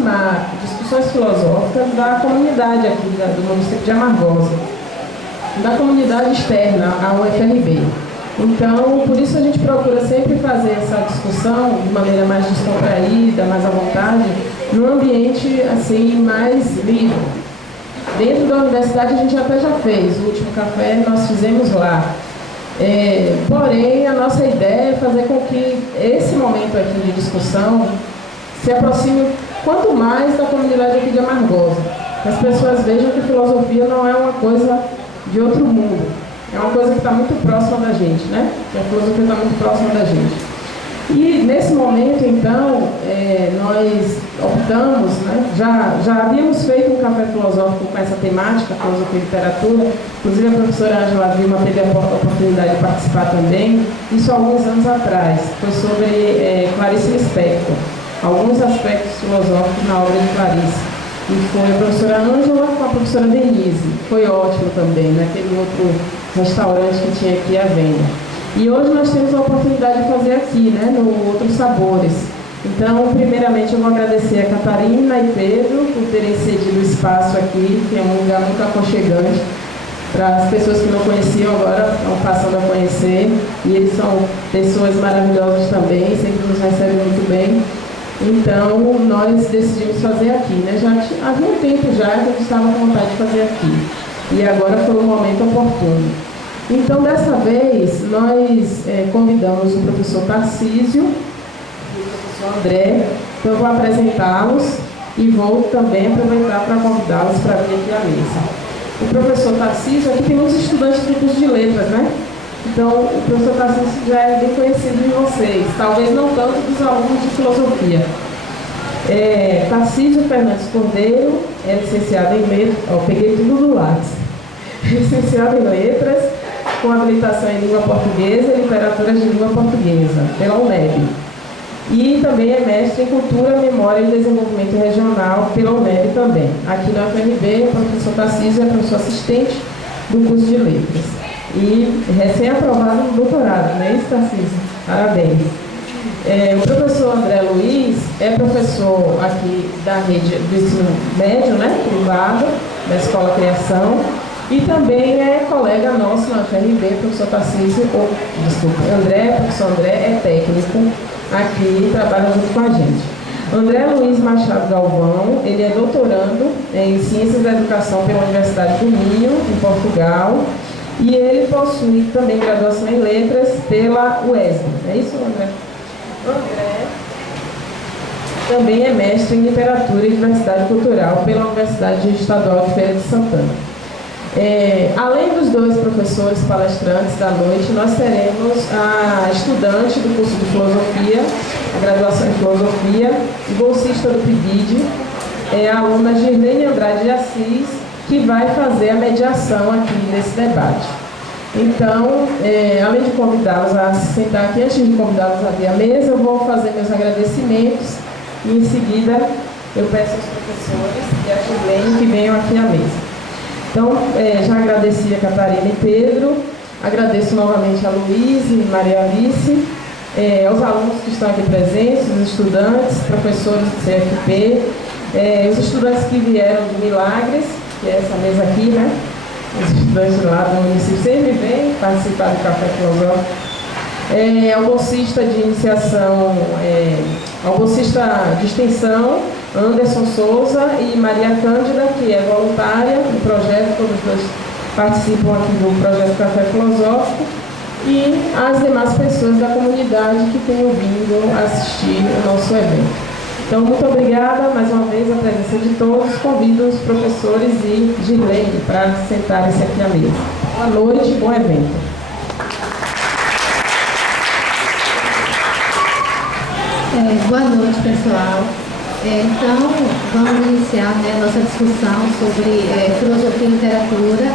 aproximar discussões filosóficas da comunidade aqui do município de Amargosa, da comunidade externa ao UFRB. Então, por isso a gente procura sempre fazer essa discussão de maneira mais descontraída, mais à vontade, num ambiente assim mais livre. Dentro da universidade a gente até já fez, o último café nós fizemos lá. Porém, a nossa ideia é fazer com que esse momento aqui de discussão se aproxime quanto mais da comunidade aqui de Amargosa. Que as pessoas vejam que filosofia não é uma coisa de outro mundo. É uma coisa que está muito próxima da gente, né? A filosofia está muito próxima da gente. E nesse momento, então, nós optamos, né? Já havíamos feito um café filosófico com essa temática, filosofia e literatura. Inclusive a professora Ângela Vilma teve a oportunidade de participar também, isso há alguns anos atrás. Foi sobre Clarice Lispector, alguns aspectos filosóficos na obra de Clarice. E foi a professora Ângela com a professora Denise. Foi ótimo também, naquele outro restaurante que tinha aqui à venda. E hoje nós temos a oportunidade de fazer aqui, né, no Outros Sabores. Então, primeiramente, eu vou agradecer a Catarina e Pedro por terem cedido o espaço aqui, que é um lugar muito aconchegante. Para as pessoas que não conheciam agora, estão passando a conhecer. E eles são pessoas maravilhosas também, sempre nos recebem muito bem. Então, nós decidimos fazer aqui, né? Já havia um tempo já que a gente estava com vontade de fazer aqui. E agora foi um momento oportuno. Então, dessa vez, nós convidamos o professor Tarcísio e o professor André. Então, eu vou apresentá-los e vou também aproveitar para convidá-los para vir aqui à mesa. O professor Tarcísio, aqui tem muitos estudantes do curso de letras, né? Então, o professor Tarcísio já é bem conhecido de vocês, talvez não tanto dos alunos de filosofia. Tarcísio Fernandes Cordeiro é licenciado em letras, peguei tudo do Lattes, licenciado em letras, com habilitação em língua portuguesa e literatura de língua portuguesa, pela UNEB. E também é mestre em cultura, memória e desenvolvimento regional pela UNEB também. Aqui na UFRB, o professor Tarcísio é professor assistente do curso de letras. E recém-aprovado no doutorado, não é isso, Tarcísio? Parabéns. O professor André Luiz é professor aqui da rede do ensino médio, né, privado, da Escola Criação, e também é colega nosso na UFRB, professor Tarcísio, André, professor André é técnico aqui e trabalha junto com a gente. André Luiz Machado Galvão, ele é doutorando em Ciências da Educação pela Universidade do Minho, em Portugal, e ele possui também graduação em Letras pela UESB. É isso, André? André também é mestre em Literatura e Diversidade Cultural pela Universidade Estadual de Feira de Santana. Além dos dois professores palestrantes da noite, nós teremos a estudante do curso de Filosofia, a graduação em Filosofia, e bolsista do PIBID, a aluna Girlene Andrade de Assis, que vai fazer a mediação aqui nesse debate. Então, além de convidá-los a se sentar aqui, antes de convidá-los a vir à mesa, eu vou fazer meus agradecimentos e, em seguida, eu peço aos professores e a Girlene que venham aqui à mesa. Então, já agradeci a Catarina e Pedro, agradeço novamente a Luiz e Maria Alice, aos alunos que estão aqui presentes, os estudantes, professores do CFP, os estudantes que vieram de Milagres, que é essa mesa aqui, né? Os estudantes lá do município sempre vêm participar do Café Filosófico. Ao bolsista de iniciação, ao bolsista de extensão, Anderson Souza e Maria Cândida, que é voluntária do projeto, todos os dois participam aqui do projeto Café Filosófico, e as demais pessoas da comunidade que tenham vindo assistir o nosso evento. Então, muito obrigada mais uma vez a presença de todos. Convido os professores e Girlene para sentarem-se aqui à mesa. Boa noite, bom evento. Boa noite, pessoal. Então, vamos iniciar nossa discussão sobre filosofia e literatura.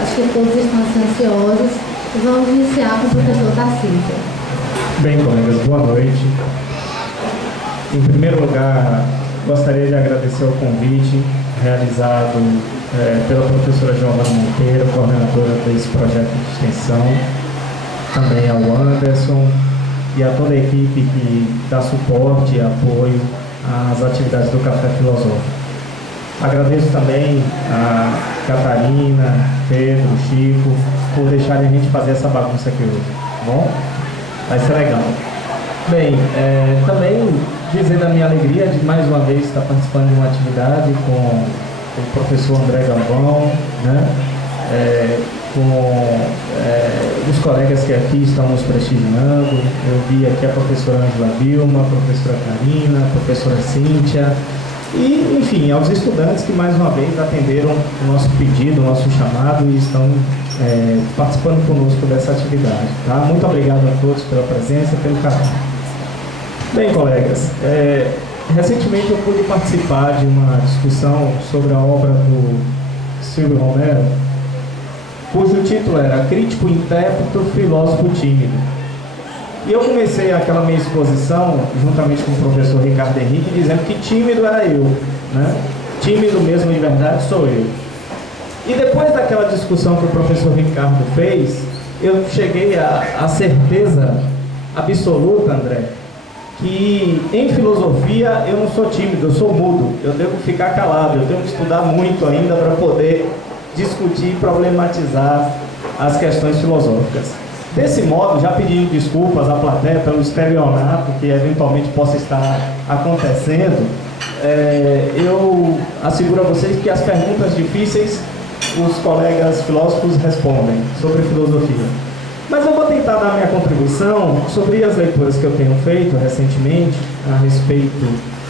Acho que todos estão ansiosos. Vamos iniciar com o professor Tarcísio. Bem, colegas, boa noite. Em primeiro lugar, gostaria de agradecer o convite realizado pela professora Giovana Monteiro, coordenadora desse projeto de extensão, também ao Anderson e a toda a equipe que dá suporte e apoio as atividades do Café Filosófico. Agradeço também a Catarina, Pedro, Chico, por deixarem a gente fazer essa bagunça aqui hoje, tá bom? Vai ser legal. Bem, também dizer da minha alegria de mais uma vez estar participando de uma atividade com o professor André Galvão, né? Com os colegas que aqui estão nos prestigiando. Eu vi aqui a professora Angela Vilma, a professora Karina, a professora Cíntia e, enfim, aos estudantes que mais uma vez atenderam o nosso pedido, o nosso chamado e estão participando conosco dessa atividade. Tá? Muito obrigado a todos pela presença, pelo carinho. Bem, colegas, recentemente eu pude participar de uma discussão sobre a obra do Silvio Romero, cujo título era Crítico Intérprete, Filósofo Tímido. E eu comecei aquela minha exposição, juntamente com o professor Ricardo Henrique, dizendo que tímido era eu, né? Tímido mesmo de verdade sou eu. E depois daquela discussão que o professor Ricardo fez, eu cheguei à certeza absoluta, André, que em filosofia eu não sou tímido, eu sou mudo, eu devo ficar calado, eu tenho que estudar muito ainda para poder discutir e problematizar as questões filosóficas. Desse modo, já pedindo desculpas à plateia pelo estelionato que eventualmente possa estar acontecendo, eu asseguro a vocês que as perguntas difíceis os colegas filósofos respondem sobre filosofia. Mas eu vou tentar dar minha contribuição sobre as leituras que eu tenho feito recentemente a respeito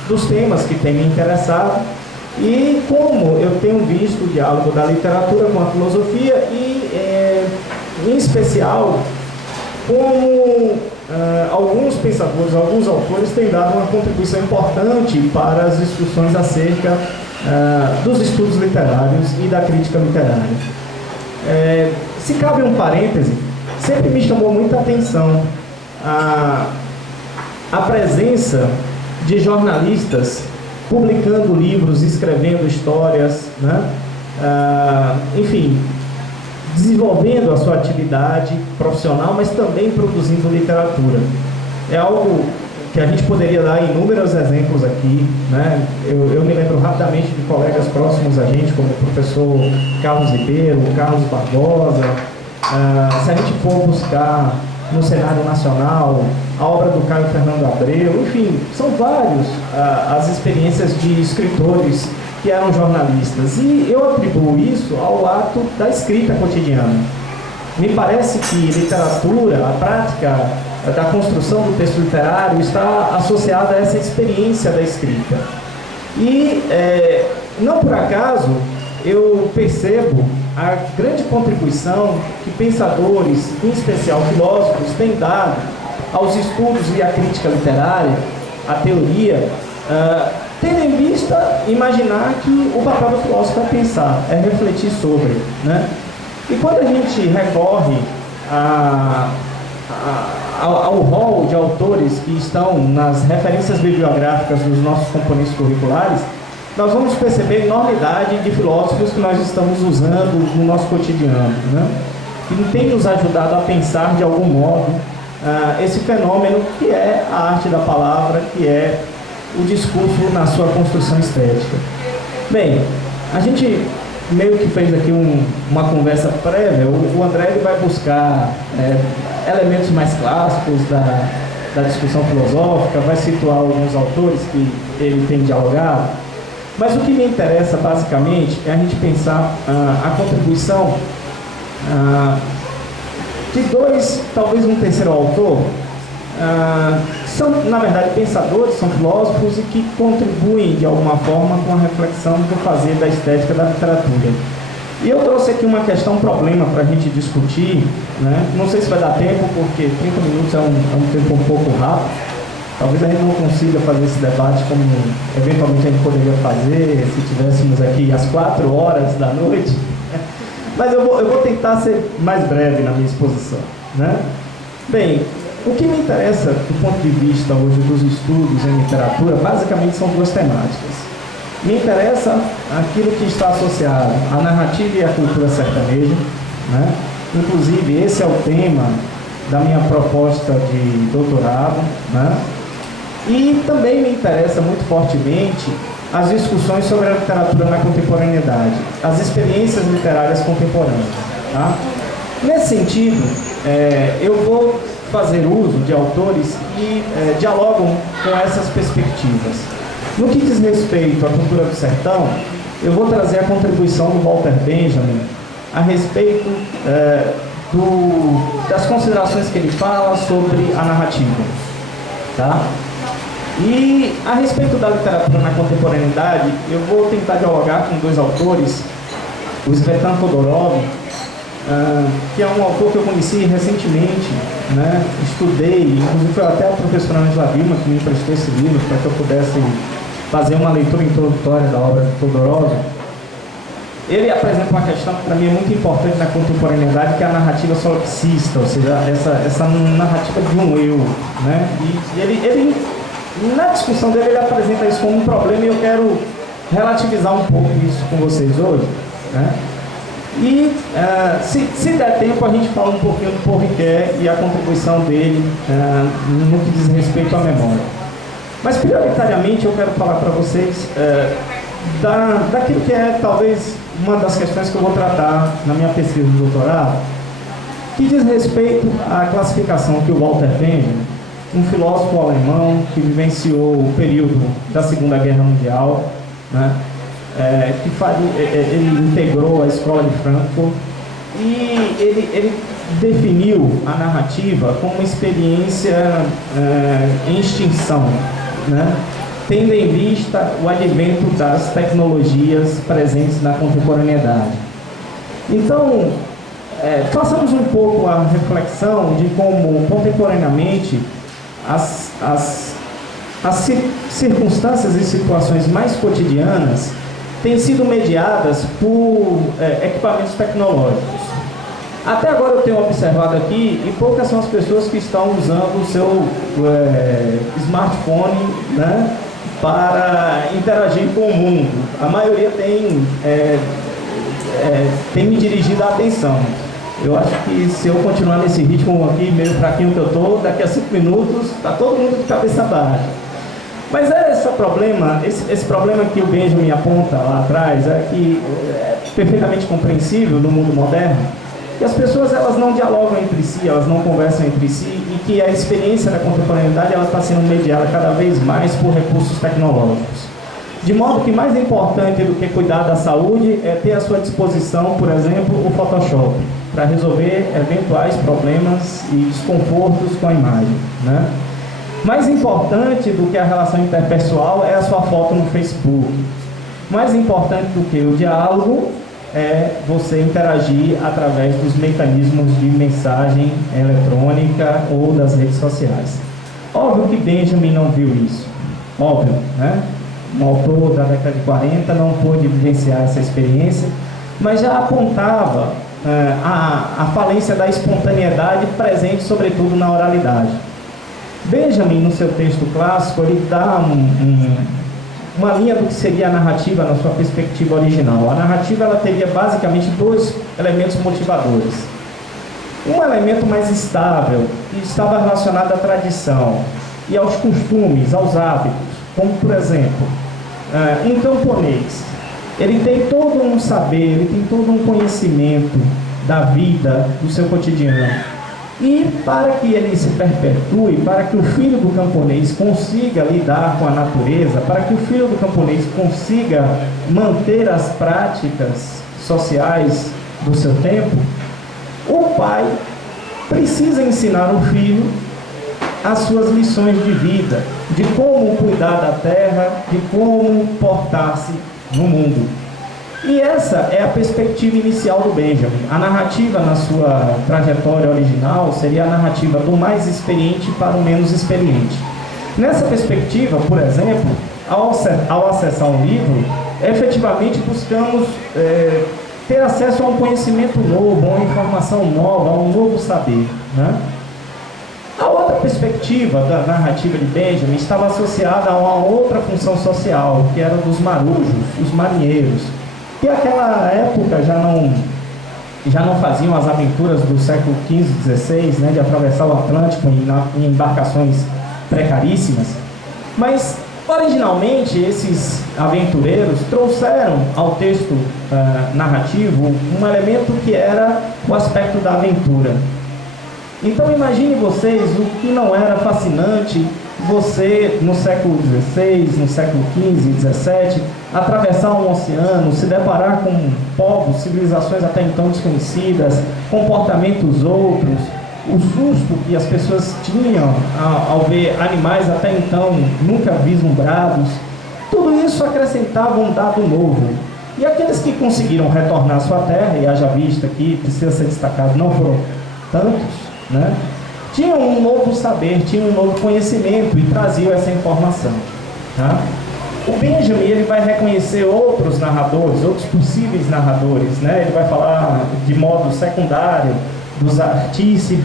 dos temas que têm me interessado e como eu tenho visto o diálogo da literatura com a filosofia e, em especial, como alguns pensadores, alguns autores têm dado uma contribuição importante para as discussões acerca dos estudos literários e da crítica literária. Se cabe um parêntese, sempre me chamou muita atenção a presença de jornalistas publicando livros, escrevendo histórias, né? Enfim, desenvolvendo a sua atividade profissional, mas também produzindo literatura. É algo que a gente poderia dar inúmeros exemplos aqui, né? Eu me lembro rapidamente de colegas próximos a gente, como o professor Carlos Ribeiro, Carlos Barbosa. Se a gente for buscar no cenário nacional a obra do Caio Fernando Abreu, enfim, são vários as experiências de escritores que eram jornalistas, e eu atribuo isso ao ato da escrita cotidiana. Me parece que literatura, a prática da construção do texto literário está associada a essa experiência da escrita. E não por acaso eu percebo a grande contribuição que pensadores, em especial filósofos, têm dado aos estudos e à crítica literária, à teoria, tendo em vista imaginar que o papel do filósofo é pensar, é refletir sobre, né? E quando a gente recorre ao rol de autores que estão nas referências bibliográficas dos nossos componentes curriculares, nós vamos perceber a enormidade de filósofos que nós estamos usando no nosso cotidiano, né? Que tem nos ajudado a pensar de algum modo esse fenômeno que é a arte da palavra, que é o discurso na sua construção estética. Bem, a gente meio que fez aqui uma conversa prévia. O André ele vai buscar elementos mais clássicos da discussão filosófica, vai situar alguns autores que ele tem dialogado, mas o que me interessa basicamente é a gente pensar a contribuição de dois, talvez um terceiro autor, são, na verdade, pensadores, são filósofos e que contribuem de alguma forma com a reflexão do fazer da estética da literatura. E eu trouxe aqui uma questão, um problema para a gente discutir, né? Não sei se vai dar tempo, porque 30 minutos é um tempo um pouco rápido. Talvez a gente não consiga fazer esse debate como eventualmente a gente poderia fazer se estivéssemos aqui às 4 horas da noite. Mas eu vou tentar ser mais breve na minha exposição, né? Bem, o que me interessa do ponto de vista hoje dos estudos em literatura, basicamente são duas temáticas. Me interessa aquilo que está associado à narrativa e à cultura sertaneja, né? Inclusive, esse é o tema da minha proposta de doutorado, né? E também me interessa muito fortemente as discussões sobre a literatura na contemporaneidade, as experiências literárias contemporâneas. Tá? Nesse sentido, eu vou fazer uso de autores que dialogam com essas perspectivas. No que diz respeito à cultura do sertão, eu vou trazer a contribuição do Walter Benjamin a respeito das considerações que ele fala sobre a narrativa. Tá? E a respeito da literatura na contemporaneidade, eu vou tentar dialogar com dois autores, o Svetan Todorov, que é um autor que eu conheci recentemente, né? Estudei, inclusive foi até a professora Angela Vilma que me emprestou esse livro para que eu pudesse fazer uma leitura introdutória da obra de Todorov. Ele apresenta uma questão que para mim é muito importante na contemporaneidade, que é a narrativa solipsista, ou seja, essa narrativa de um eu, né? E ele na discussão dele, ele apresenta isso como um problema e eu quero relativizar um pouco isso com vocês hoje, né? E se der tempo, a gente fala um pouquinho do Paul Ricoeur e a contribuição dele no que diz respeito à memória. Mas prioritariamente eu quero falar para vocês daquilo que é talvez uma das questões que eu vou tratar na minha pesquisa de doutorado, que diz respeito à classificação que o Walter Benjamin, um filósofo alemão que vivenciou o período da Segunda Guerra Mundial, né, ele integrou a escola de Frankfurt e ele definiu a narrativa como uma experiência em extinção, né, tendo em vista o advento das tecnologias presentes na contemporaneidade. Então, façamos um pouco a reflexão de como, contemporaneamente, as circunstâncias e situações mais cotidianas têm sido mediadas por equipamentos tecnológicos. Até agora eu tenho observado aqui, e poucas são as pessoas que estão usando o seu smartphone, né, para interagir com o mundo. A maioria tem me dirigido a atenção. Eu acho que se eu continuar nesse ritmo aqui, meio fraquinho que eu estou, daqui a 5 minutos está todo mundo de cabeça baixa. Mas esse problema que o Benjamin aponta lá atrás, que é perfeitamente compreensível no mundo moderno, que as pessoas elas não dialogam entre si, elas não conversam entre si, e que a experiência da contemporaneidade ela está sendo mediada cada vez mais por recursos tecnológicos. De modo que mais importante do que cuidar da saúde é ter à sua disposição, por exemplo, o Photoshop, para resolver eventuais problemas e desconfortos com a imagem, né? Mais importante do que a relação interpessoal é a sua foto no Facebook. Mais importante do que o diálogo é você interagir através dos mecanismos de mensagem eletrônica ou das redes sociais. Óbvio que Benjamin não viu isso. Óbvio, né? Um autor da década de 40 não pôde vivenciar essa experiência, mas já apontava a falência da espontaneidade presente, sobretudo, na oralidade. Benjamin, no seu texto clássico, ele dá uma linha do que seria a narrativa na sua perspectiva original. A narrativa ela teria basicamente 2 elementos motivadores. Um elemento mais estável, que estava relacionado à tradição e aos costumes, aos hábitos, como, por exemplo, um camponês. Ele tem todo um saber, ele tem todo um conhecimento da vida, do seu cotidiano. E para que ele se perpetue, para que o filho do camponês consiga lidar com a natureza, para que o filho do camponês consiga manter as práticas sociais do seu tempo, o pai precisa ensinar o filho as suas lições de vida, de como cuidar da terra, de como portar-se no mundo. E essa é a perspectiva inicial do Benjamin. A narrativa, na sua trajetória original, seria a narrativa do mais experiente para o menos experiente. Nessa perspectiva, por exemplo, ao acessar um livro, efetivamente buscamos ter acesso a um conhecimento novo, a uma informação nova, a um novo saber, né? A outra perspectiva da narrativa de Benjamin estava associada a uma outra função social, que era dos marujos, os marinheiros, que naquela época já não faziam as aventuras do século XV, XVI, né, de atravessar o Atlântico em embarcações precaríssimas, Mas, originalmente, esses aventureiros trouxeram ao texto narrativo um elemento que era o aspecto da aventura. Então, imagine vocês o que não era fascinante você, no século XVI, no século XV e XVII, atravessar um oceano, se deparar com povos, civilizações até então desconhecidas, comportamentos outros, o susto que as pessoas tinham ao ver animais até então nunca vislumbrados, tudo isso acrescentava um dado novo. E aqueles que conseguiram retornar à sua terra, e haja vista que precisa ser destacado, não foram tantos, né? Tinham um novo saber, tinham um novo conhecimento e traziam essa informação, tá? O Benjamin, ele vai reconhecer outros narradores, outros possíveis narradores, né? Ele vai falar de modo secundário dos artífices,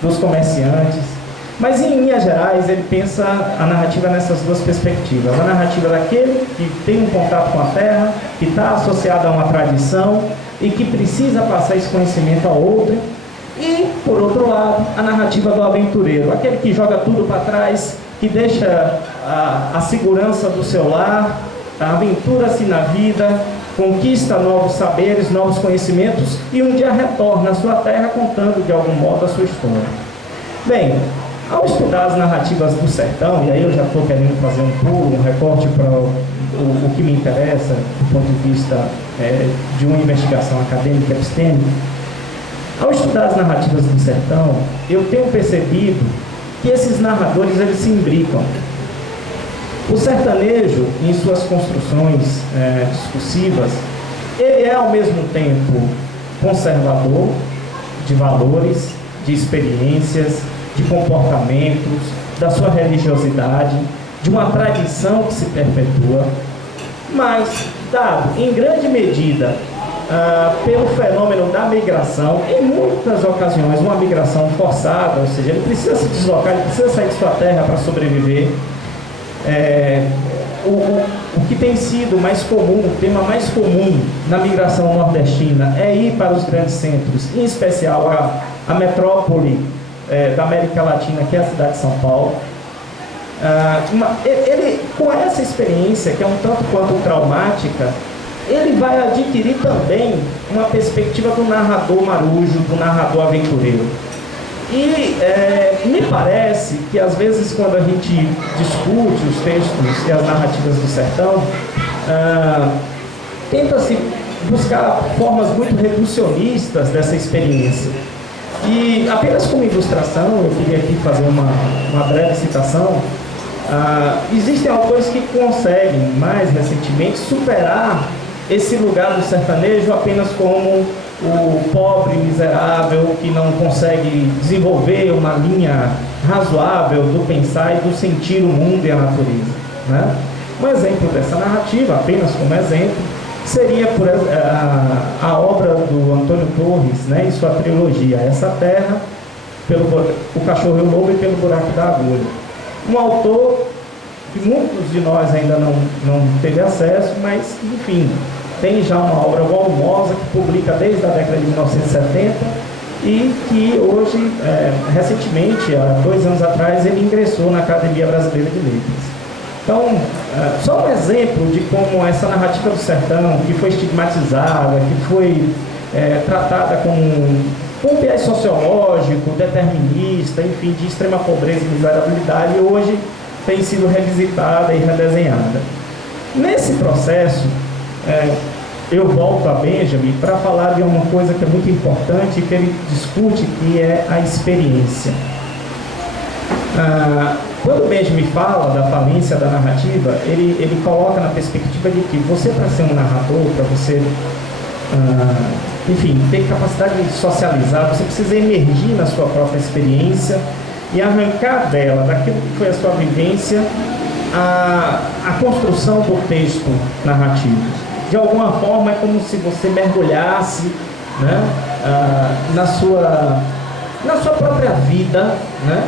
dos comerciantes. Mas, em linhas gerais, ele pensa a narrativa nessas duas perspectivas. A narrativa daquele que tem um contato com a terra, que está associado a uma tradição e que precisa passar esse conhecimento a outra. E, por outro lado, a narrativa do aventureiro, aquele que joga tudo para trás, que deixa a segurança do seu lar, aventura-se na vida, conquista novos saberes, novos conhecimentos e um dia retorna à sua terra contando de algum modo a sua história. Bem, ao estudar as narrativas do sertão, e aí eu já estou querendo fazer um pulo, um recorte para o que me interessa do ponto de vista de uma investigação acadêmica epistêmica, ao estudar as narrativas do sertão, eu tenho percebido que esses narradores eles se imbricam. O sertanejo, em suas construções discursivas, ele é ao mesmo tempo conservador de valores, de experiências, de comportamentos, da sua religiosidade, de uma tradição que se perpetua, mas dado em grande medida pelo fenômeno da migração, em muitas ocasiões uma migração forçada, ou seja, ele precisa se deslocar, ele precisa sair de sua terra para sobreviver. O que tem sido mais comum, o tema mais comum na migração nordestina é ir para os grandes centros, em especial a metrópole da América Latina, que é a cidade de São Paulo. Ele, com essa experiência, que é um tanto quanto traumática, ele vai adquirir também uma perspectiva do narrador marujo, do narrador aventureiro. E me parece que, às vezes, quando a gente discute os textos e as narrativas do sertão, tenta-se buscar formas muito reducionistas dessa experiência. E, apenas como ilustração, eu queria aqui fazer uma breve citação. Existem autores que conseguem, mais recentemente, superar esse lugar do sertanejo apenas como o pobre miserável que não consegue desenvolver uma linha razoável do pensar e do sentir o mundo e a natureza, né? Um exemplo dessa narrativa, apenas como exemplo, seria a obra do Antônio Torres, né, em sua trilogia Essa Terra, O Cachorro e o Lobo e Pelo Buraco da Agulha. Um autor que muitos de nós ainda não teve acesso, mas, enfim, tem já uma obra volumosa que publica desde a década de 1970 e que hoje, recentemente, há 2 anos atrás, ele ingressou na Academia Brasileira de Letras. Então, só um exemplo de como essa narrativa do sertão, que foi estigmatizada, que foi tratada com um viés sociológico, determinista, enfim, de extrema pobreza e miserabilidade, hoje tem sido revisitada e redesenhada. Nesse processo, eu volto a Benjamin para falar de uma coisa que é muito importante, que ele discute, que é a experiência. Quando Benjamin fala da falência da narrativa, ele coloca na perspectiva de que você, para ser um narrador, para você, enfim, ter capacidade de socializar, você precisa emergir na sua própria experiência e arrancar dela, daquilo que foi a sua vivência, a construção do texto narrativo. De alguma forma, é como se você mergulhasse, né, na sua própria vida, né,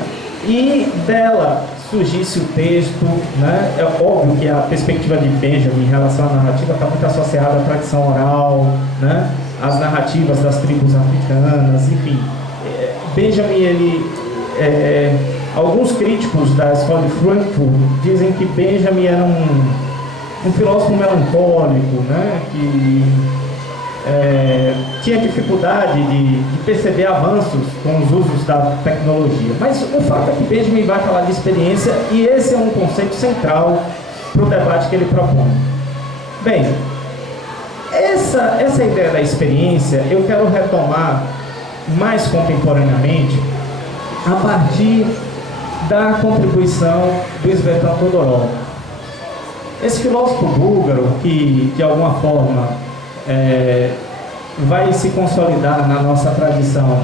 e dela surgisse o texto, né? É óbvio que a perspectiva de Benjamin em relação à narrativa está muito associada à tradição oral, né, às narrativas das tribos africanas, enfim. Benjamin, ele Alguns críticos da escola de Frankfurt dizem que Benjamin era um filósofo melancólico, né, que tinha dificuldade de perceber avanços com os usos da tecnologia. Mas o fato é que Benjamin vai falar de experiência e esse é um conceito central para o debate que ele propõe. Bem, essa ideia da experiência eu quero retomar mais contemporaneamente a partir da contribuição do Svetan Todorov. Esse filósofo búlgaro que, de alguma forma, vai se consolidar na nossa tradição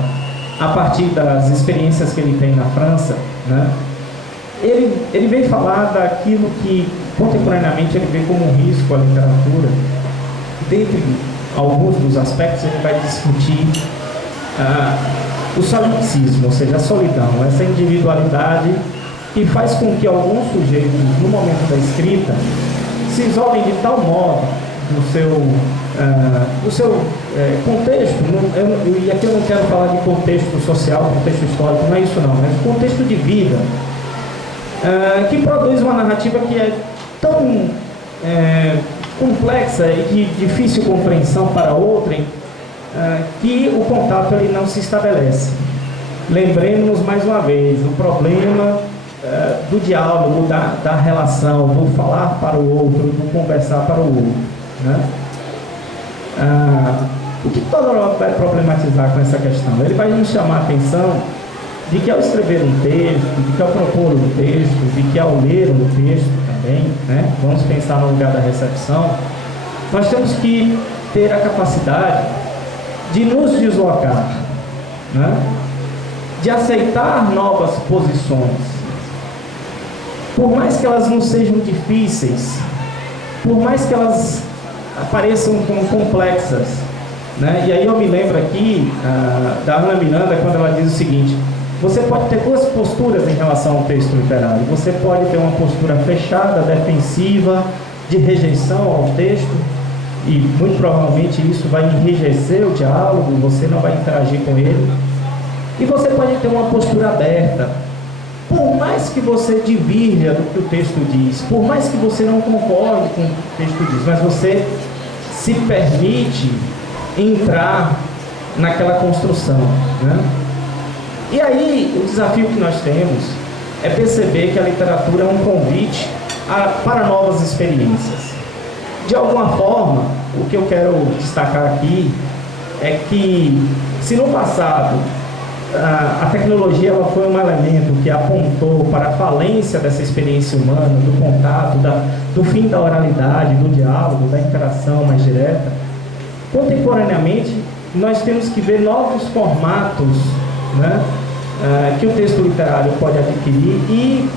a partir das experiências que ele tem na França, né? Ele vem falar daquilo que, contemporaneamente, ele vê como um risco à literatura. Dentre alguns dos aspectos, ele vai discutir o solipsismo, ou seja, a solidão, essa individualidade que faz com que alguns sujeitos, no momento da escrita, se isolem de tal modo do seu contexto, e aqui eu não quero falar de contexto social, contexto histórico, não é isso não, mas contexto de vida, que produz uma narrativa que é tão complexa e de difícil compreensão para outrem, que o contato ele não se estabelece. Lembremos mais uma vez o problema do diálogo, da relação, do falar para o outro, do conversar para o outro, né? O que Todorov vai problematizar com essa questão? Ele vai nos chamar a atenção de que ao escrever um texto, de que ao propor um texto, de que ao ler um texto também, né? Vamos pensar no lugar da recepção, nós temos que ter a capacidade de nos deslocar, né? De aceitar novas posições, por mais que elas não sejam difíceis, por mais que elas apareçam como complexas, né? E aí eu me lembro aqui da Ana Miranda, quando ela diz o seguinte: você pode ter duas posturas em relação ao texto literário. Você pode ter uma postura fechada, defensiva, de rejeição ao texto, e muito provavelmente isso vai enrijecer o diálogo, você não vai interagir com ele. E você pode ter uma postura aberta, por mais que você divirja do que o texto diz, por mais que você não concorde com o que o texto diz, mas você se permite entrar naquela construção, né? E aí, o desafio que nós temos é perceber que a literatura é um convite para novas experiências. De alguma forma, o que eu quero destacar aqui é que, se no passado a tecnologia ela foi um elemento que apontou para a falência dessa experiência humana, do contato, do fim da oralidade, do diálogo, da interação mais direta, contemporaneamente nós temos que ver novos formatos, né, que o texto literário pode adquirir, e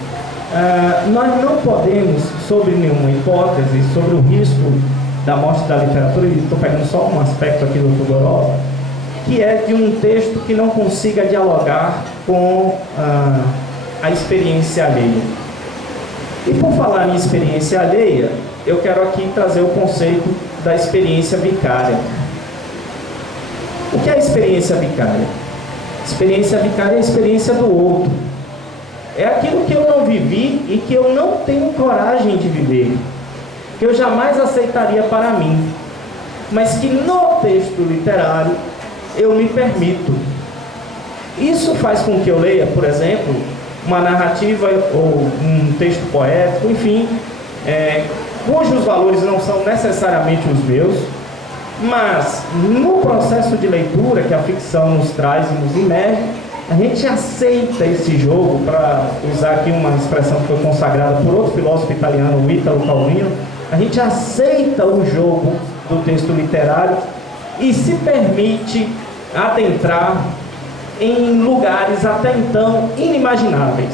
nós não podemos, sob nenhuma hipótese, sobre o risco da morte da literatura, e estou pegando só um aspecto aqui do Todorov, que é de um texto que não consiga dialogar com a experiência alheia. E por falar em experiência alheia, eu quero aqui trazer o conceito da experiência vicária. O que é a experiência vicária? Experiência vicária é a experiência do outro. É aquilo que eu não vivi e que eu não tenho coragem de viver, que eu jamais aceitaria para mim, mas que no texto literário eu me permito. Isso faz com que eu leia, por exemplo, uma narrativa ou um texto poético, enfim, cujos valores não são necessariamente os meus, mas no processo de leitura que a ficção nos traz e nos imerge, a gente aceita esse jogo, para usar aqui uma expressão que foi consagrada por outro filósofo italiano, o Ítalo Calvino, a gente aceita o jogo do texto literário e se permite adentrar em lugares até então inimagináveis.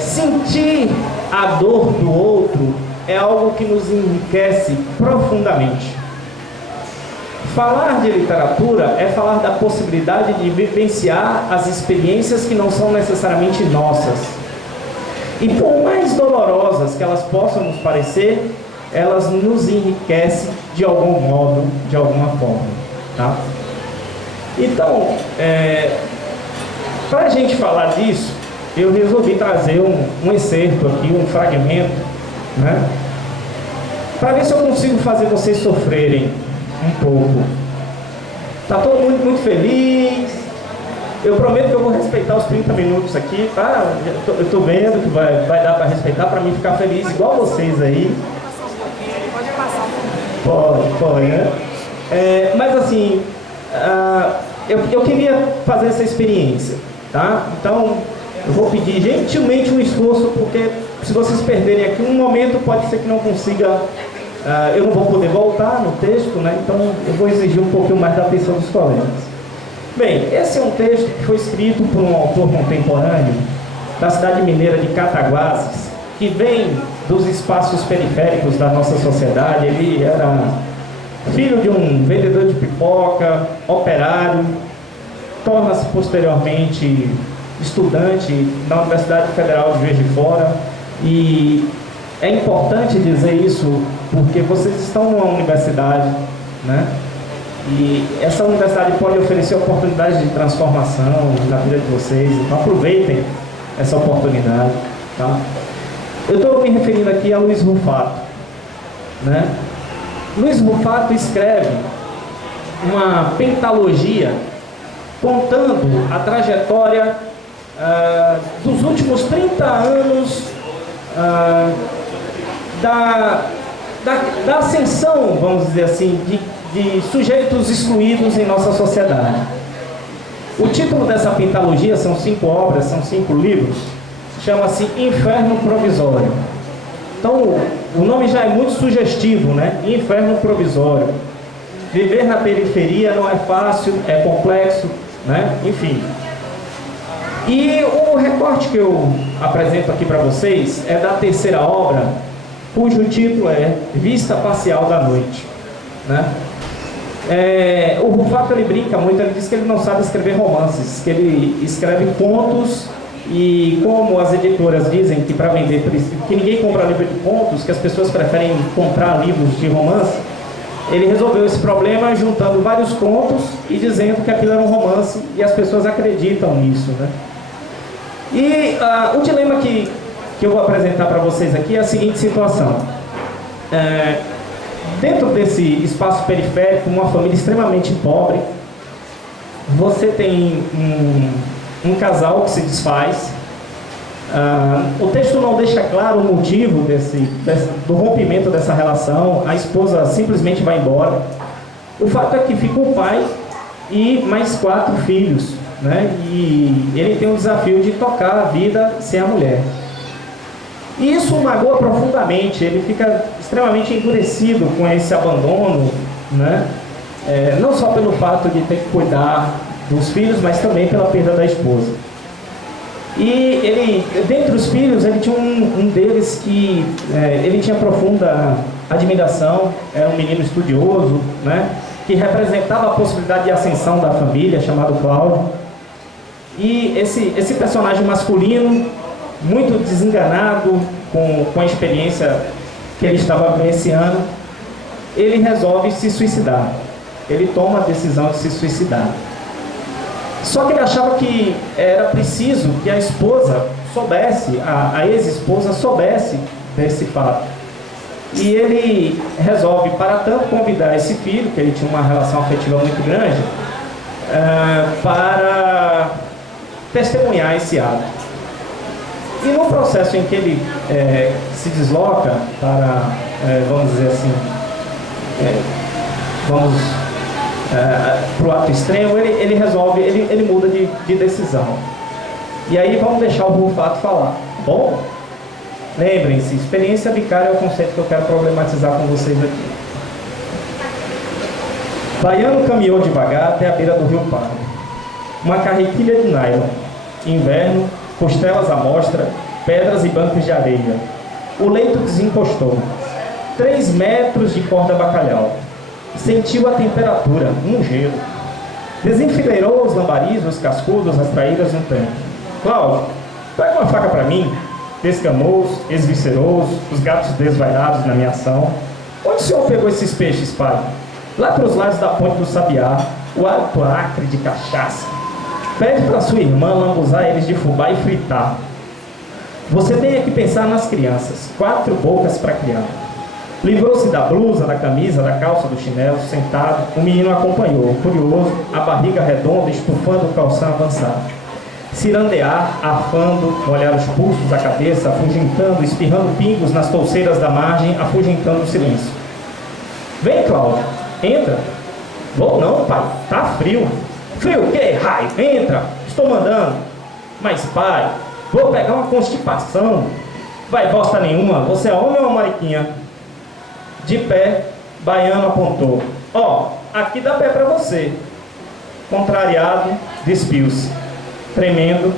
Sentir a dor do outro é algo que nos enriquece profundamente. Falar de literatura é falar da possibilidade de vivenciar as experiências que não são necessariamente nossas. E por mais dolorosas que elas possam nos parecer, elas nos enriquecem de algum modo, de alguma forma. Tá? Então, para a gente falar disso, eu resolvi trazer um excerto aqui, um fragmento, né? Para ver se eu consigo fazer vocês sofrerem um pouco. Tá todo mundo muito feliz. Eu prometo que eu vou respeitar os 30 minutos aqui, tá? Eu tô vendo que vai dar para respeitar, para mim ficar feliz igual vocês aí. Pode, né? Mas assim, eu queria fazer essa experiência, tá? Então, eu vou pedir gentilmente um esforço, porque se vocês perderem aqui um momento, pode ser que não consiga, eu não vou poder voltar no texto, né? Então, eu vou exigir um pouquinho mais da atenção dos colegas. Bem, esse é um texto que foi escrito por um autor contemporâneo da cidade mineira de Cataguases, que vem dos espaços periféricos da nossa sociedade. Ele era filho de um vendedor de pipoca, operário, torna-se posteriormente estudante na Universidade Federal de Juiz de Fora. E é importante dizer isso porque vocês estão numa universidade, né? E essa universidade pode oferecer oportunidades de transformação na vida de vocês, então aproveitem essa oportunidade, tá? Eu estou me referindo aqui a Luiz Rufato, né? Luiz Rufato escreve uma pentalogia contando a trajetória dos últimos 30 anos da ascensão, vamos dizer assim, de sujeitos excluídos em nossa sociedade. O título dessa pentalogia, são 5 obras, são 5 livros, chama-se Inferno Provisório. Então, o nome já é muito sugestivo, né? Inferno Provisório. Viver na periferia não é fácil, é complexo, né? Enfim. E o recorte que eu apresento aqui para vocês é da terceira obra, cujo título é Vista Parcial da Noite, né? O Rufato, ele brinca muito, ele diz que ele não sabe escrever romances, que ele escreve contos, e como as editoras dizem que para vender, que ninguém compra livro de contos, que as pessoas preferem comprar livros de romance, ele resolveu esse problema juntando vários contos e dizendo que aquilo era um romance, e as pessoas acreditam nisso, né? E o dilema que eu vou apresentar para vocês aqui é a seguinte situação. Dentro desse espaço periférico, uma família extremamente pobre, você tem um casal que se desfaz. O texto não deixa claro o motivo do rompimento dessa relação. A esposa simplesmente vai embora. O fato é que fica o pai e mais 4 filhos, né? E ele tem o desafio de tocar a vida sem a mulher. E isso o magoa profundamente, ele fica extremamente endurecido com esse abandono, né? Não só pelo fato de ter que cuidar dos filhos, mas também pela perda da esposa. E ele, dentre os filhos, ele tinha um deles que ele tinha profunda admiração, era um menino estudioso, né? Que representava a possibilidade de ascensão da família, chamado Cláudio. E esse personagem masculino, muito desenganado com a experiência que ele estava vivenciando, ele resolve se suicidar. Ele toma a decisão de se suicidar. Só que ele achava que era preciso que a esposa soubesse, a ex-esposa soubesse desse fato. E ele resolve, para tanto, convidar esse filho, que ele tinha uma relação afetiva muito grande, para testemunhar esse ato. E no processo em que ele se desloca para, vamos dizer assim, para o ato extremo, ele resolve, ele muda de decisão. E aí vamos deixar o Rufato falar. Bom, lembrem-se, experiência vicária é o conceito que eu quero problematizar com vocês aqui. Baiano caminhou devagar até a beira do rio Pardo. Uma carretilha de nylon. Inverno, costelas à mostra, pedras e bancos de areia. O leito desencostou. 3 metros de corda bacalhau. Sentiu a temperatura, um gelo. Desenfileirou os lambaris, os cascudos, as traíras no tanque. Cláudio, pega uma faca para mim. Descamou-os, esviscerou-os, os gatos desvairados na minha ação. Onde o senhor pegou esses peixes, pai? Lá para os lados da ponte do Sabiá, o alto acre de cachaça. Pede para sua irmã lambuzar eles de fubá e fritar. Você tem que pensar nas crianças. 4 bocas para criar. Livrou-se da blusa, da camisa, da calça, do chinelo, sentado. O menino acompanhou, curioso, a barriga redonda, estufando o calção avançado. Cirandear, arfando, molhar os pulsos, a cabeça, afugentando, espirrando pingos nas touceiras da margem, afugentando o silêncio. Vem, Cláudio, entra. Vou não, pai, tá frio. Frio o quê, raio? Entra, estou mandando. Mas, pai, vou pegar uma constipação. Vai bosta nenhuma, você é homem ou uma mariquinha? De pé, Baiano apontou. Ó, aqui dá pé pra você. Contrariado, despiu-se. Tremendo,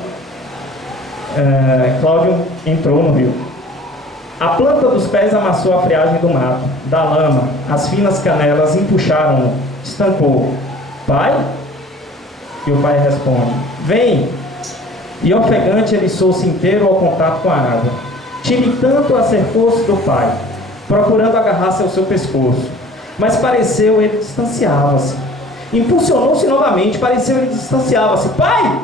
Cláudio entrou no rio. A planta dos pés amassou a friagem do mato, da lama, as finas canelas empuxaram-no, estancou. Pai? E o pai responde, vem! E ofegante eriçou-se inteiro ao contato com a água. Tiritando acercou-se do pai, procurando agarrar-se ao seu pescoço. Mas pareceu ele distanciava-se. Impulsionou-se novamente, pareceu ele distanciava-se. Pai!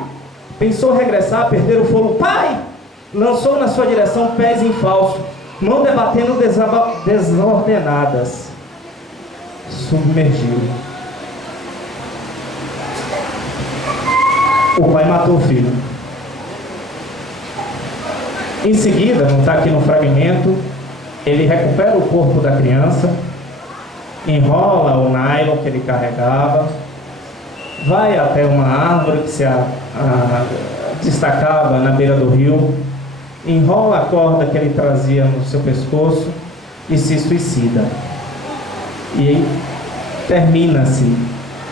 Pensou regressar, perder o fôlego. Pai! Lançou na sua direção pés em falso, mão debatendo desordenadas. Submergiu. O pai matou o filho. Em seguida, não está aqui no fragmento, ele recupera o corpo da criança, enrola o nylon que ele carregava, vai até uma árvore que se destacava na beira do rio, enrola a corda que ele trazia no seu pescoço e se suicida. E aí termina-se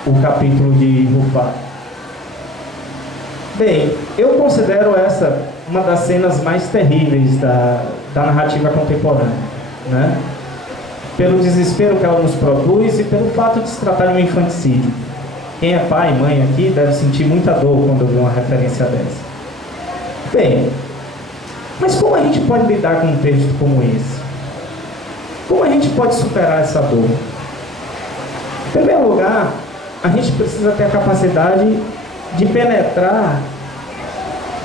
o capítulo de Rufá. Bem, eu considero essa uma das cenas mais terríveis da narrativa contemporânea, né? Pelo desespero que ela nos produz e pelo fato de se tratar de um infanticídio. Quem é pai e mãe aqui deve sentir muita dor quando vê uma referência dessa. Bem, mas como a gente pode lidar com um texto como esse? Como a gente pode superar essa dor? Em primeiro lugar, a gente precisa ter a capacidade de penetrar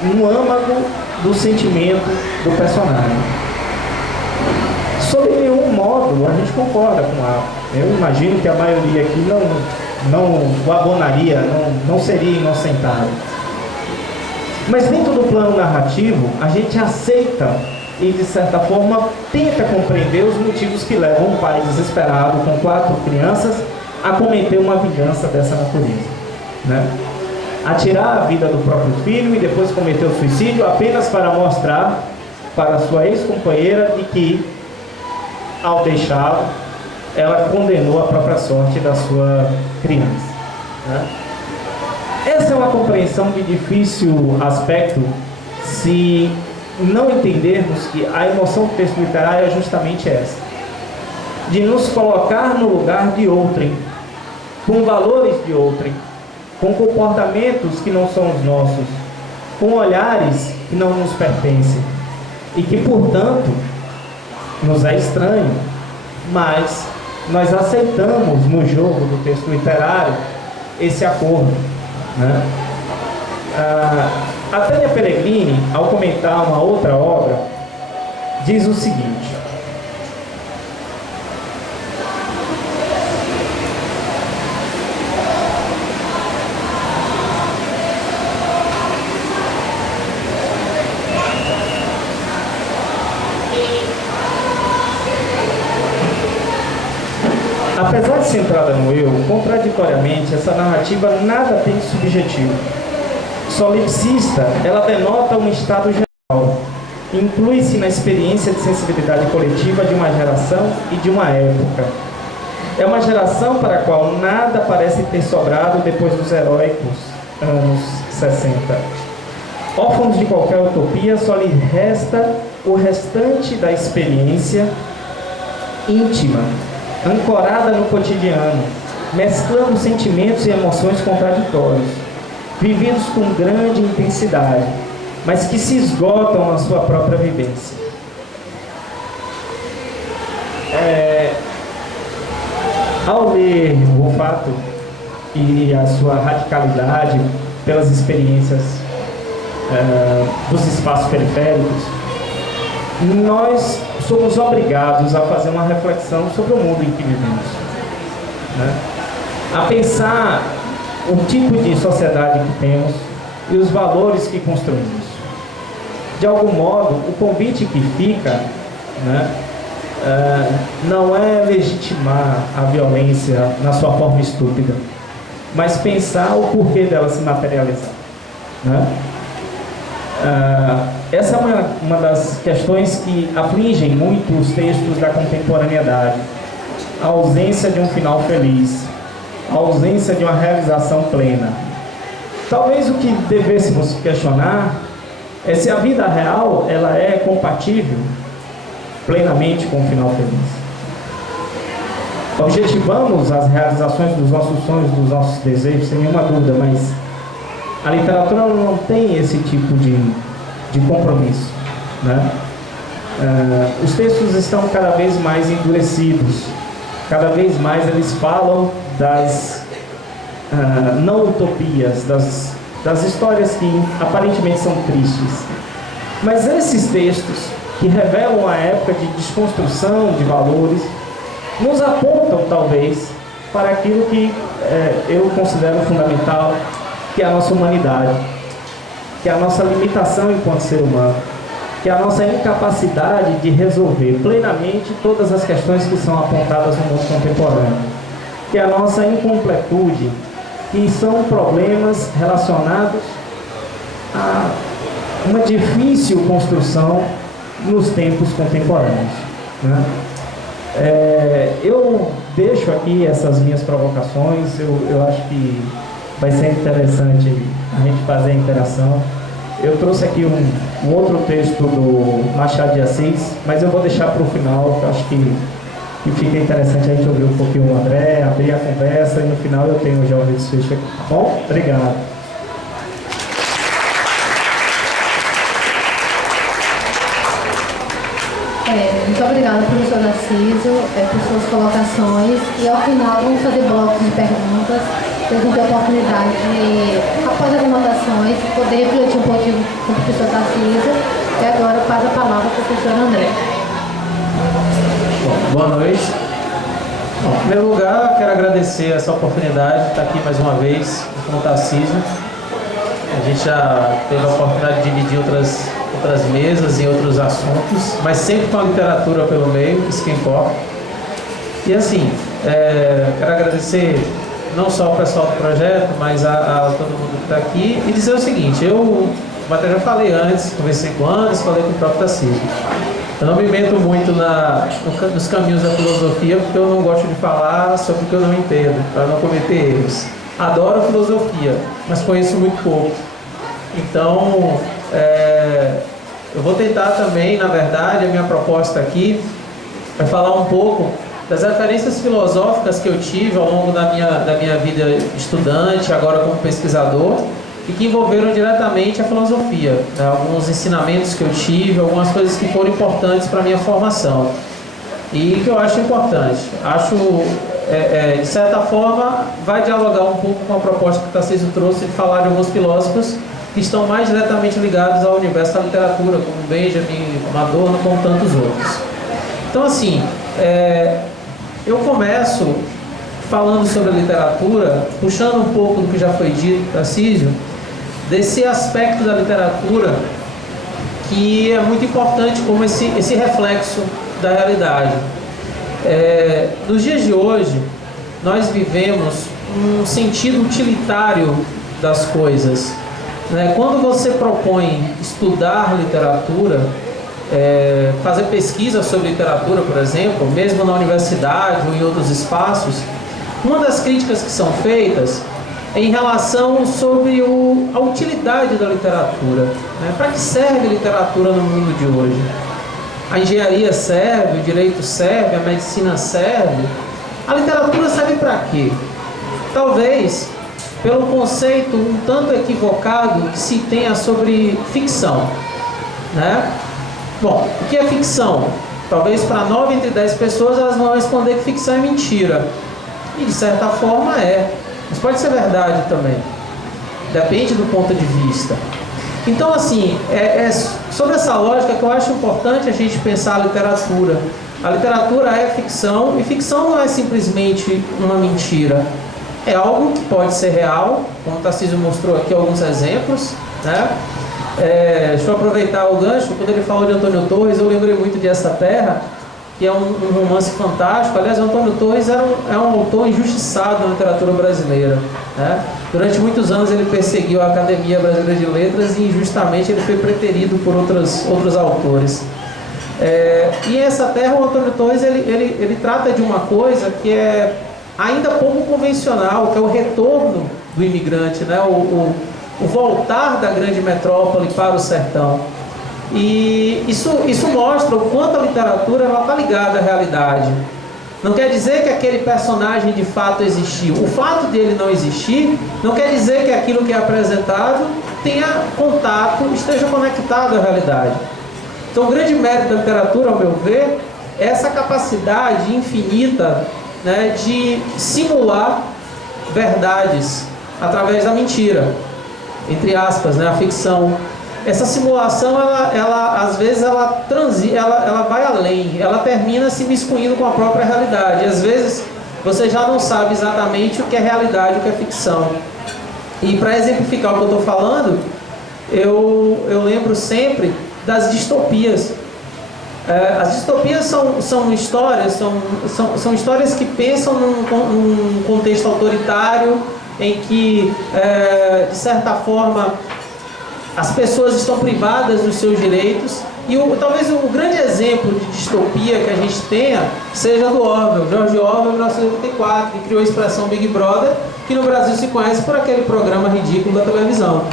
no âmago do sentimento do personagem. Sob nenhum modo a gente concorda com ela. Eu imagino que a maioria aqui não o abonaria, não seria inocentado. Mas dentro do plano narrativo, a gente aceita e, de certa forma, tenta compreender os motivos que levam um pai desesperado com 4 crianças a cometer uma vingança dessa natureza, né? A tirar a vida do próprio filho e depois cometer o suicídio apenas para mostrar para sua ex-companheira de que, ao deixá-lo, ela condenou a própria sorte da sua criança, né? Essa é uma compreensão de difícil aspecto se não entendermos que a emoção do texto literário é justamente essa, de nos colocar no lugar de outrem, com valores de outrem, com comportamentos que não são os nossos, com olhares que não nos pertencem e que, portanto, nos é estranho, mas nós aceitamos no jogo do texto literário esse acordo, né? A Tânia Peregrini, ao comentar uma outra obra, diz o seguinte: apesar de centrada no eu, contraditoriamente, essa narrativa nada tem de subjetivo. Solipsista, ela denota um estado geral, inclui-se na experiência de sensibilidade coletiva de uma geração e de uma época. É uma geração para a qual nada parece ter sobrado depois dos heróicos anos 60. Órfãos de qualquer utopia, só lhe resta o restante da experiência íntima, ancorada no cotidiano, mesclando sentimentos e emoções contraditórios, vividos com grande intensidade, mas que se esgotam na sua própria vivência. Ao ler o fato e a sua radicalidade pelas experiências dos espaços periféricos, nós somos obrigados a fazer uma reflexão sobre o mundo em que vivemos, né? A pensar o tipo de sociedade que temos e os valores que construímos. De algum modo, o convite que fica, né, não é legitimar a violência na sua forma estúpida, mas pensar o porquê dela se materializar, né? Essa é uma das questões que afligem muito os textos da contemporaneidade. A ausência de um final feliz, a ausência de uma realização plena. Talvez o que devêssemos questionar é se a vida real ela é compatível plenamente com o final feliz. Objetivamos as realizações dos nossos sonhos, dos nossos desejos, sem nenhuma dúvida, mas a literatura não tem esse tipo de compromisso, né? Os textos estão cada vez mais endurecidos, cada vez mais eles falam das não utopias, das histórias que aparentemente são tristes. Mas esses textos, que revelam a época de desconstrução de valores, nos apontam, talvez, para aquilo que eu considero fundamental, que é a nossa humanidade, que é a nossa limitação enquanto ser humano, que é a nossa incapacidade de resolver plenamente todas as questões que são apontadas no mundo contemporâneo, que é a nossa incompletude, que são problemas relacionados a uma difícil construção nos tempos contemporâneos, né? Eu deixo aqui essas minhas provocações. Eu acho que vai ser interessante a gente fazer a interação. Eu trouxe aqui um outro texto do Machado de Assis, mas eu vou deixar para o final, que eu acho que fica interessante a gente ouvir um pouquinho o André, abrir a conversa, e no final eu tenho o Jovem Desfecho aqui, tá bom? Obrigado. Muito obrigada, professor Narciso, por suas colocações. E ao final vamos fazer blocos de perguntas. Vocês vão ter a oportunidade de, após as anotações, poder refletir um pouquinho com o professor Narciso. E agora passo a palavra para o professor André. Bom, boa noite. Bom, em primeiro lugar, quero agradecer essa oportunidade de estar aqui mais uma vez com o Tarcísio. A gente já teve a oportunidade de dividir outras mesas e outros assuntos, mas sempre com a literatura pelo meio, isso que importa. E assim, quero agradecer não só ao pessoal do projeto, mas a todo mundo que está aqui, e dizer o seguinte: eu até já falei antes, conversei com o Anderson, falei com o próprio Tarcísio. Eu não me meto muito nos caminhos da filosofia, porque eu não gosto de falar sobre o que eu não entendo, para não cometer erros. Adoro a filosofia, mas conheço muito pouco. Então, eu vou tentar também, na verdade, a minha proposta aqui é falar um pouco das referências filosóficas que eu tive ao longo da minha vida estudante, agora como pesquisador, e que envolveram diretamente a filosofia, né? Alguns ensinamentos que eu tive, algumas coisas que foram importantes para a minha formação e que eu acho importante. Acho, de certa forma, vai dialogar um pouco com a proposta que o Tarcísio trouxe de falar de alguns filósofos que estão mais diretamente ligados ao universo da literatura, como Benjamin, como Adorno, como tantos outros. Então, assim, eu começo falando sobre a literatura, puxando um pouco do que já foi dito, Tarcísio, desse aspecto da literatura que é muito importante como esse reflexo da realidade. Nos dias de hoje, nós vivemos um sentido utilitário das coisas. Quando você propõe estudar literatura, fazer pesquisa sobre literatura, por exemplo, mesmo na universidade ou em outros espaços, uma das críticas que são feitas é em relação sobre a utilidade da literatura. Para que serve a literatura no mundo de hoje? A engenharia serve, o direito serve, a medicina serve. A literatura serve para quê? Talvez pelo conceito um tanto equivocado que se tenha sobre ficção, Bom, o que é ficção? Talvez para 9 entre 10 pessoas elas vão responder que ficção é mentira. E de certa forma mas pode ser verdade também. depende do ponto de vista. Então, assim, sobre essa lógica que eu acho importante a gente pensar a literatura. A literatura é ficção, e ficção não é simplesmente uma mentira. É algo que pode ser real, como o Tarcísio mostrou aqui alguns exemplos, né? Deixa eu aproveitar o gancho. Quando ele falou de Antônio Torres, eu lembrei muito de Essa Terra, que é um romance fantástico. Aliás, Antônio Torres é um autor injustiçado na literatura brasileira, né? Durante muitos anos ele perseguiu a Academia Brasileira de Letras e injustamente ele foi preterido por outros autores. E Essa Terra, o Antônio Torres ele trata de uma coisa que é ainda pouco convencional, que é o retorno do imigrante, né? O voltar da grande metrópole para o sertão. E isso mostra o quanto a literatura está ligada à realidade. Não quer dizer que aquele personagem de fato existiu. O fato de ele não existir não quer dizer que aquilo que é apresentado tenha contato, esteja conectado à realidade. Então, o grande mérito da literatura, ao meu ver, é essa capacidade infinita, né, de simular verdades através da mentira, entre aspas, né, a ficção. Essa simulação, às vezes, ela vai além, ela termina se miscuindo com a própria realidade. E, às vezes, você já não sabe exatamente o que é realidade e o que é ficção. E, para exemplificar o que eu estou falando, eu lembro sempre das distopias. As distopias são histórias que pensam num contexto autoritário, em que, de certa forma, as pessoas estão privadas dos seus direitos. E talvez o grande exemplo de distopia que a gente tenha seja do Orwell, George Orwell, 1984, que criou a expressão Big Brother, que no Brasil se conhece por aquele programa ridículo da televisão.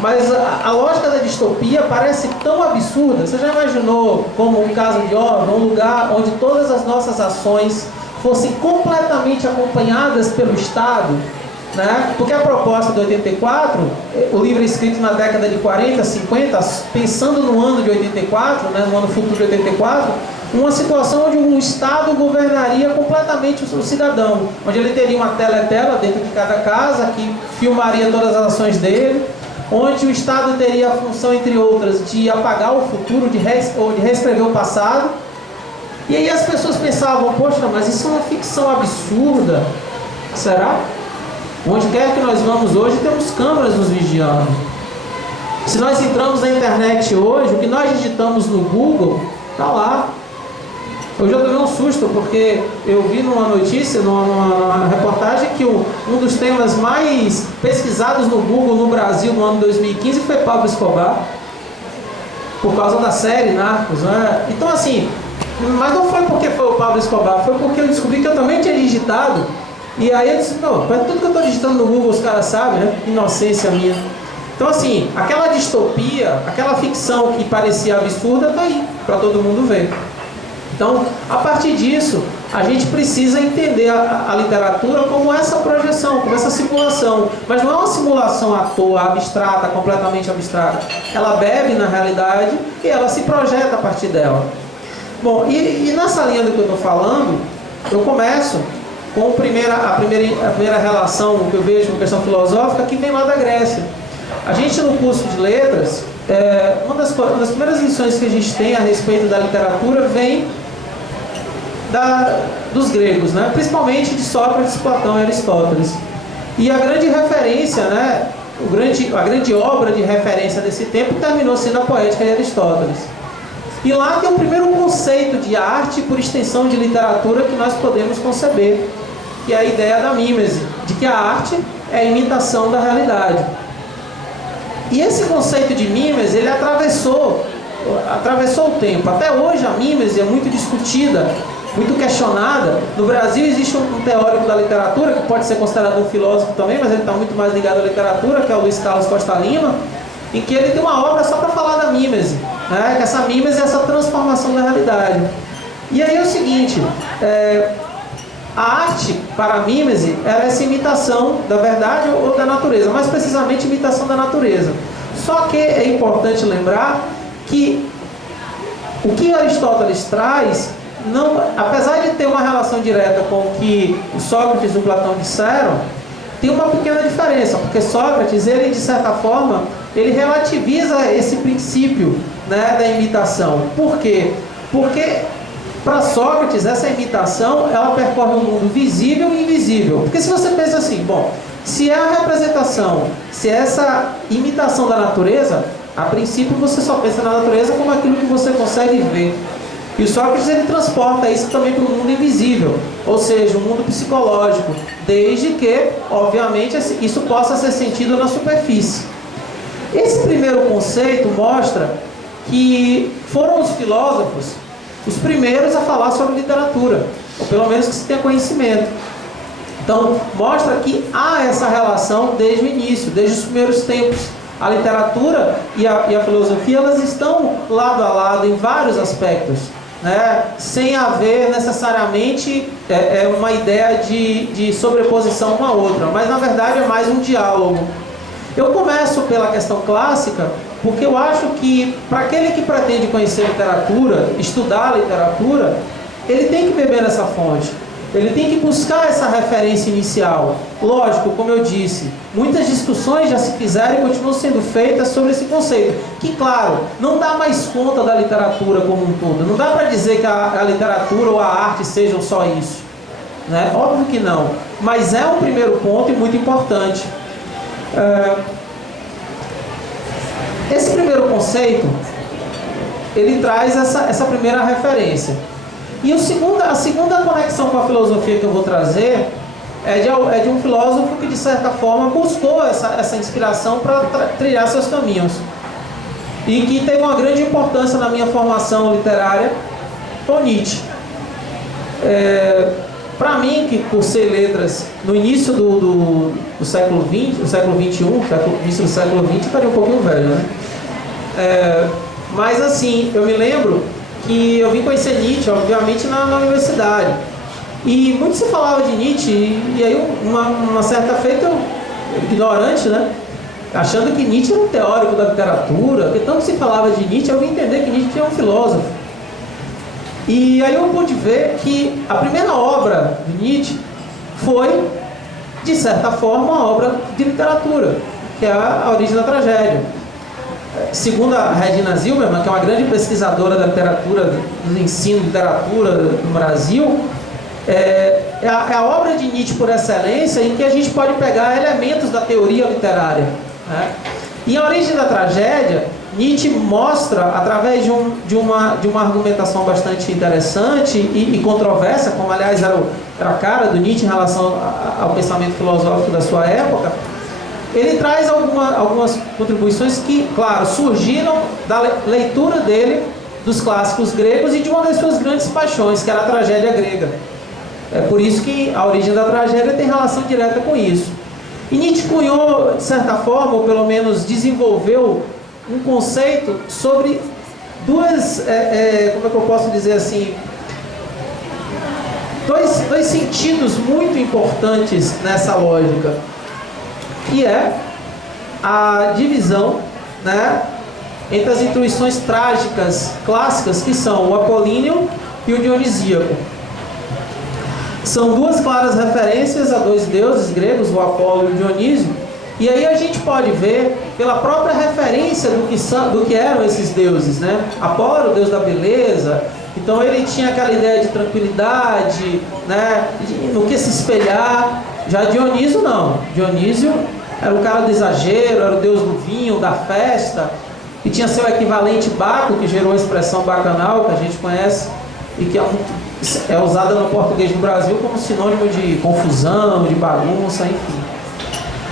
Mas a lógica da distopia parece tão absurda. Você já imaginou, como o caso de Orwell, um lugar onde todas as nossas ações fossem completamente acompanhadas pelo Estado? Né? Porque a proposta do 84, o livro escrito na década de 40, 50, pensando no ano de 84, né, no ano futuro de 84, uma situação onde o Estado governaria completamente o cidadão, onde ele teria uma teletela dentro de cada casa que filmaria todas as ações dele, onde o Estado teria a função, entre outras, de apagar o futuro, ou de reescrever o passado. E aí as pessoas pensavam, poxa, mas isso é uma ficção absurda. Será? Onde quer que nós vamos hoje, temos câmeras nos vigiando. Se nós entramos na internet hoje, o que nós digitamos no Google, está lá. Eu já tomei um susto, porque eu vi numa notícia, numa reportagem, que um dos temas mais pesquisados no Google no Brasil no ano 2015 foi Pablo Escobar, por causa da série Narcos, né? Então, assim, mas não foi porque foi o Pablo Escobar, foi porque eu descobri que eu também tinha digitado. E aí eu disse, não, tudo que eu estou digitando no Google os caras sabem, né? Inocência minha. Então, assim, aquela distopia, aquela ficção que parecia absurda, está aí, para todo mundo ver. Então, a partir disso, a gente precisa entender a literatura como essa projeção, como essa simulação. Mas não é uma simulação à toa, abstrata, completamente abstrata. Ela bebe na realidade e ela se projeta a partir dela. Bom, e nessa linha do que eu estou falando, eu começo com a primeira relação que eu vejo com a questão filosófica, que vem lá da Grécia. A gente, no curso de letras, uma das primeiras lições que a gente tem a respeito da literatura vem dos gregos, né? Principalmente de Sócrates, Platão e Aristóteles. E a grande referência, né? A grande obra de referência desse tempo terminou sendo a Poética de Aristóteles. E lá tem o primeiro conceito de arte, por extensão de literatura, que nós podemos conceber, que é a ideia da mímese, de que a arte é a imitação da realidade. E esse conceito de mímese, ele atravessou o tempo. Até hoje a mímese é muito discutida, muito questionada. No Brasil existe um teórico da literatura, que pode ser considerado um filósofo também, mas ele está muito mais ligado à literatura, que é o Luiz Carlos Costa Lima, em que ele tem uma obra só para falar da mímese, né? Que essa mímese é essa transformação da realidade. E aí é o seguinte, a arte, para a mímese, ela é essa imitação da verdade ou da natureza, mais precisamente imitação da natureza. Só que é importante lembrar que o que Aristóteles traz, apesar de ter uma relação direta com o que o Sócrates e o Platão disseram, tem uma pequena diferença, porque Sócrates, ele de certa forma, ele relativiza esse princípio, né, da imitação. Por quê? Porque para Sócrates essa imitação, ela percorre o mundo visível e invisível. Porque se você pensa assim, bom, se é a representação, se é essa imitação da natureza, a princípio você só pensa na natureza como aquilo que você consegue ver. E o Sócrates, ele transporta isso também para o mundo invisível, ou seja, o mundo psicológico, desde que, obviamente, isso possa ser sentido na superfície. Esse primeiro conceito mostra que foram os filósofos os primeiros a falar sobre literatura, ou pelo menos que se tenha conhecimento. Então, mostra que há essa relação desde o início, desde os primeiros tempos. A literatura e a filosofia, elas estão lado a lado em vários aspectos, né? Sem haver necessariamente uma ideia de sobreposição uma à outra, mas na verdade é mais um diálogo. Eu começo pela questão clássica, porque eu acho que para aquele que pretende conhecer literatura, estudar literatura, ele tem que beber nessa fonte. Ele tem que buscar essa referência inicial. Lógico, como eu disse, muitas discussões já se fizeram e continuam sendo feitas sobre esse conceito. Que, claro, não dá mais conta da literatura como um todo. Não dá para dizer que a literatura ou a arte sejam só isso, né? Óbvio que não. Mas é um primeiro ponto e muito importante. Esse primeiro conceito, ele traz essa primeira referência. E a segunda conexão com a filosofia que eu vou trazer é de um filósofo que, de certa forma, buscou essa inspiração para trilhar seus caminhos. E que teve uma grande importância na minha formação literária, foi Nietzsche. Para mim, que cursei letras no início do século XX, do século XXI, início do século XX, estaria um pouquinho velho, né? Mas assim, eu me lembro que eu vim conhecer Nietzsche, obviamente, na universidade. E muito se falava de Nietzsche, e aí uma certa feita, eu, ignorante, né? Achando que Nietzsche era um teórico da literatura, porque tanto se falava de Nietzsche, eu vim entender que Nietzsche é um filósofo. E aí eu pude ver que a primeira obra de Nietzsche foi, de certa forma, uma obra de literatura, que é A Origem da Tragédia. Segundo a Regina Zilberman, que é uma grande pesquisadora da literatura, do ensino de literatura no Brasil, é a obra de Nietzsche por excelência, em que a gente pode pegar elementos da teoria literária, né? E A Origem da Tragédia, Nietzsche mostra, através de uma argumentação bastante interessante e controversa, como aliás era a cara do Nietzsche em relação ao pensamento filosófico da sua época, ele traz algumas contribuições que, claro, surgiram da leitura dele dos clássicos gregos e de uma das suas grandes paixões, que era a tragédia grega. É por isso que A Origem da Tragédia tem relação direta com isso. E Nietzsche cunhou, de certa forma, ou pelo menos desenvolveu um conceito sobre duas, como é que eu posso dizer assim, dois sentidos muito importantes nessa lógica, que é a divisão, né, entre as intuições trágicas clássicas, que são o apolíneo e o dionisíaco. São duas claras referências a dois deuses gregos, o Apolo e o Dionísio, e aí a gente pode ver pela própria referência do que eram esses deuses, né? Apolo era o deus da beleza, então ele tinha aquela ideia de tranquilidade, né, no que se espelhar. Já Dionísio não. Dionísio era o cara do exagero, era o deus do vinho, da festa, e tinha seu equivalente Baco, que gerou a expressão bacanal, que a gente conhece, e que é usada no português do Brasil como sinônimo de confusão, de bagunça, enfim.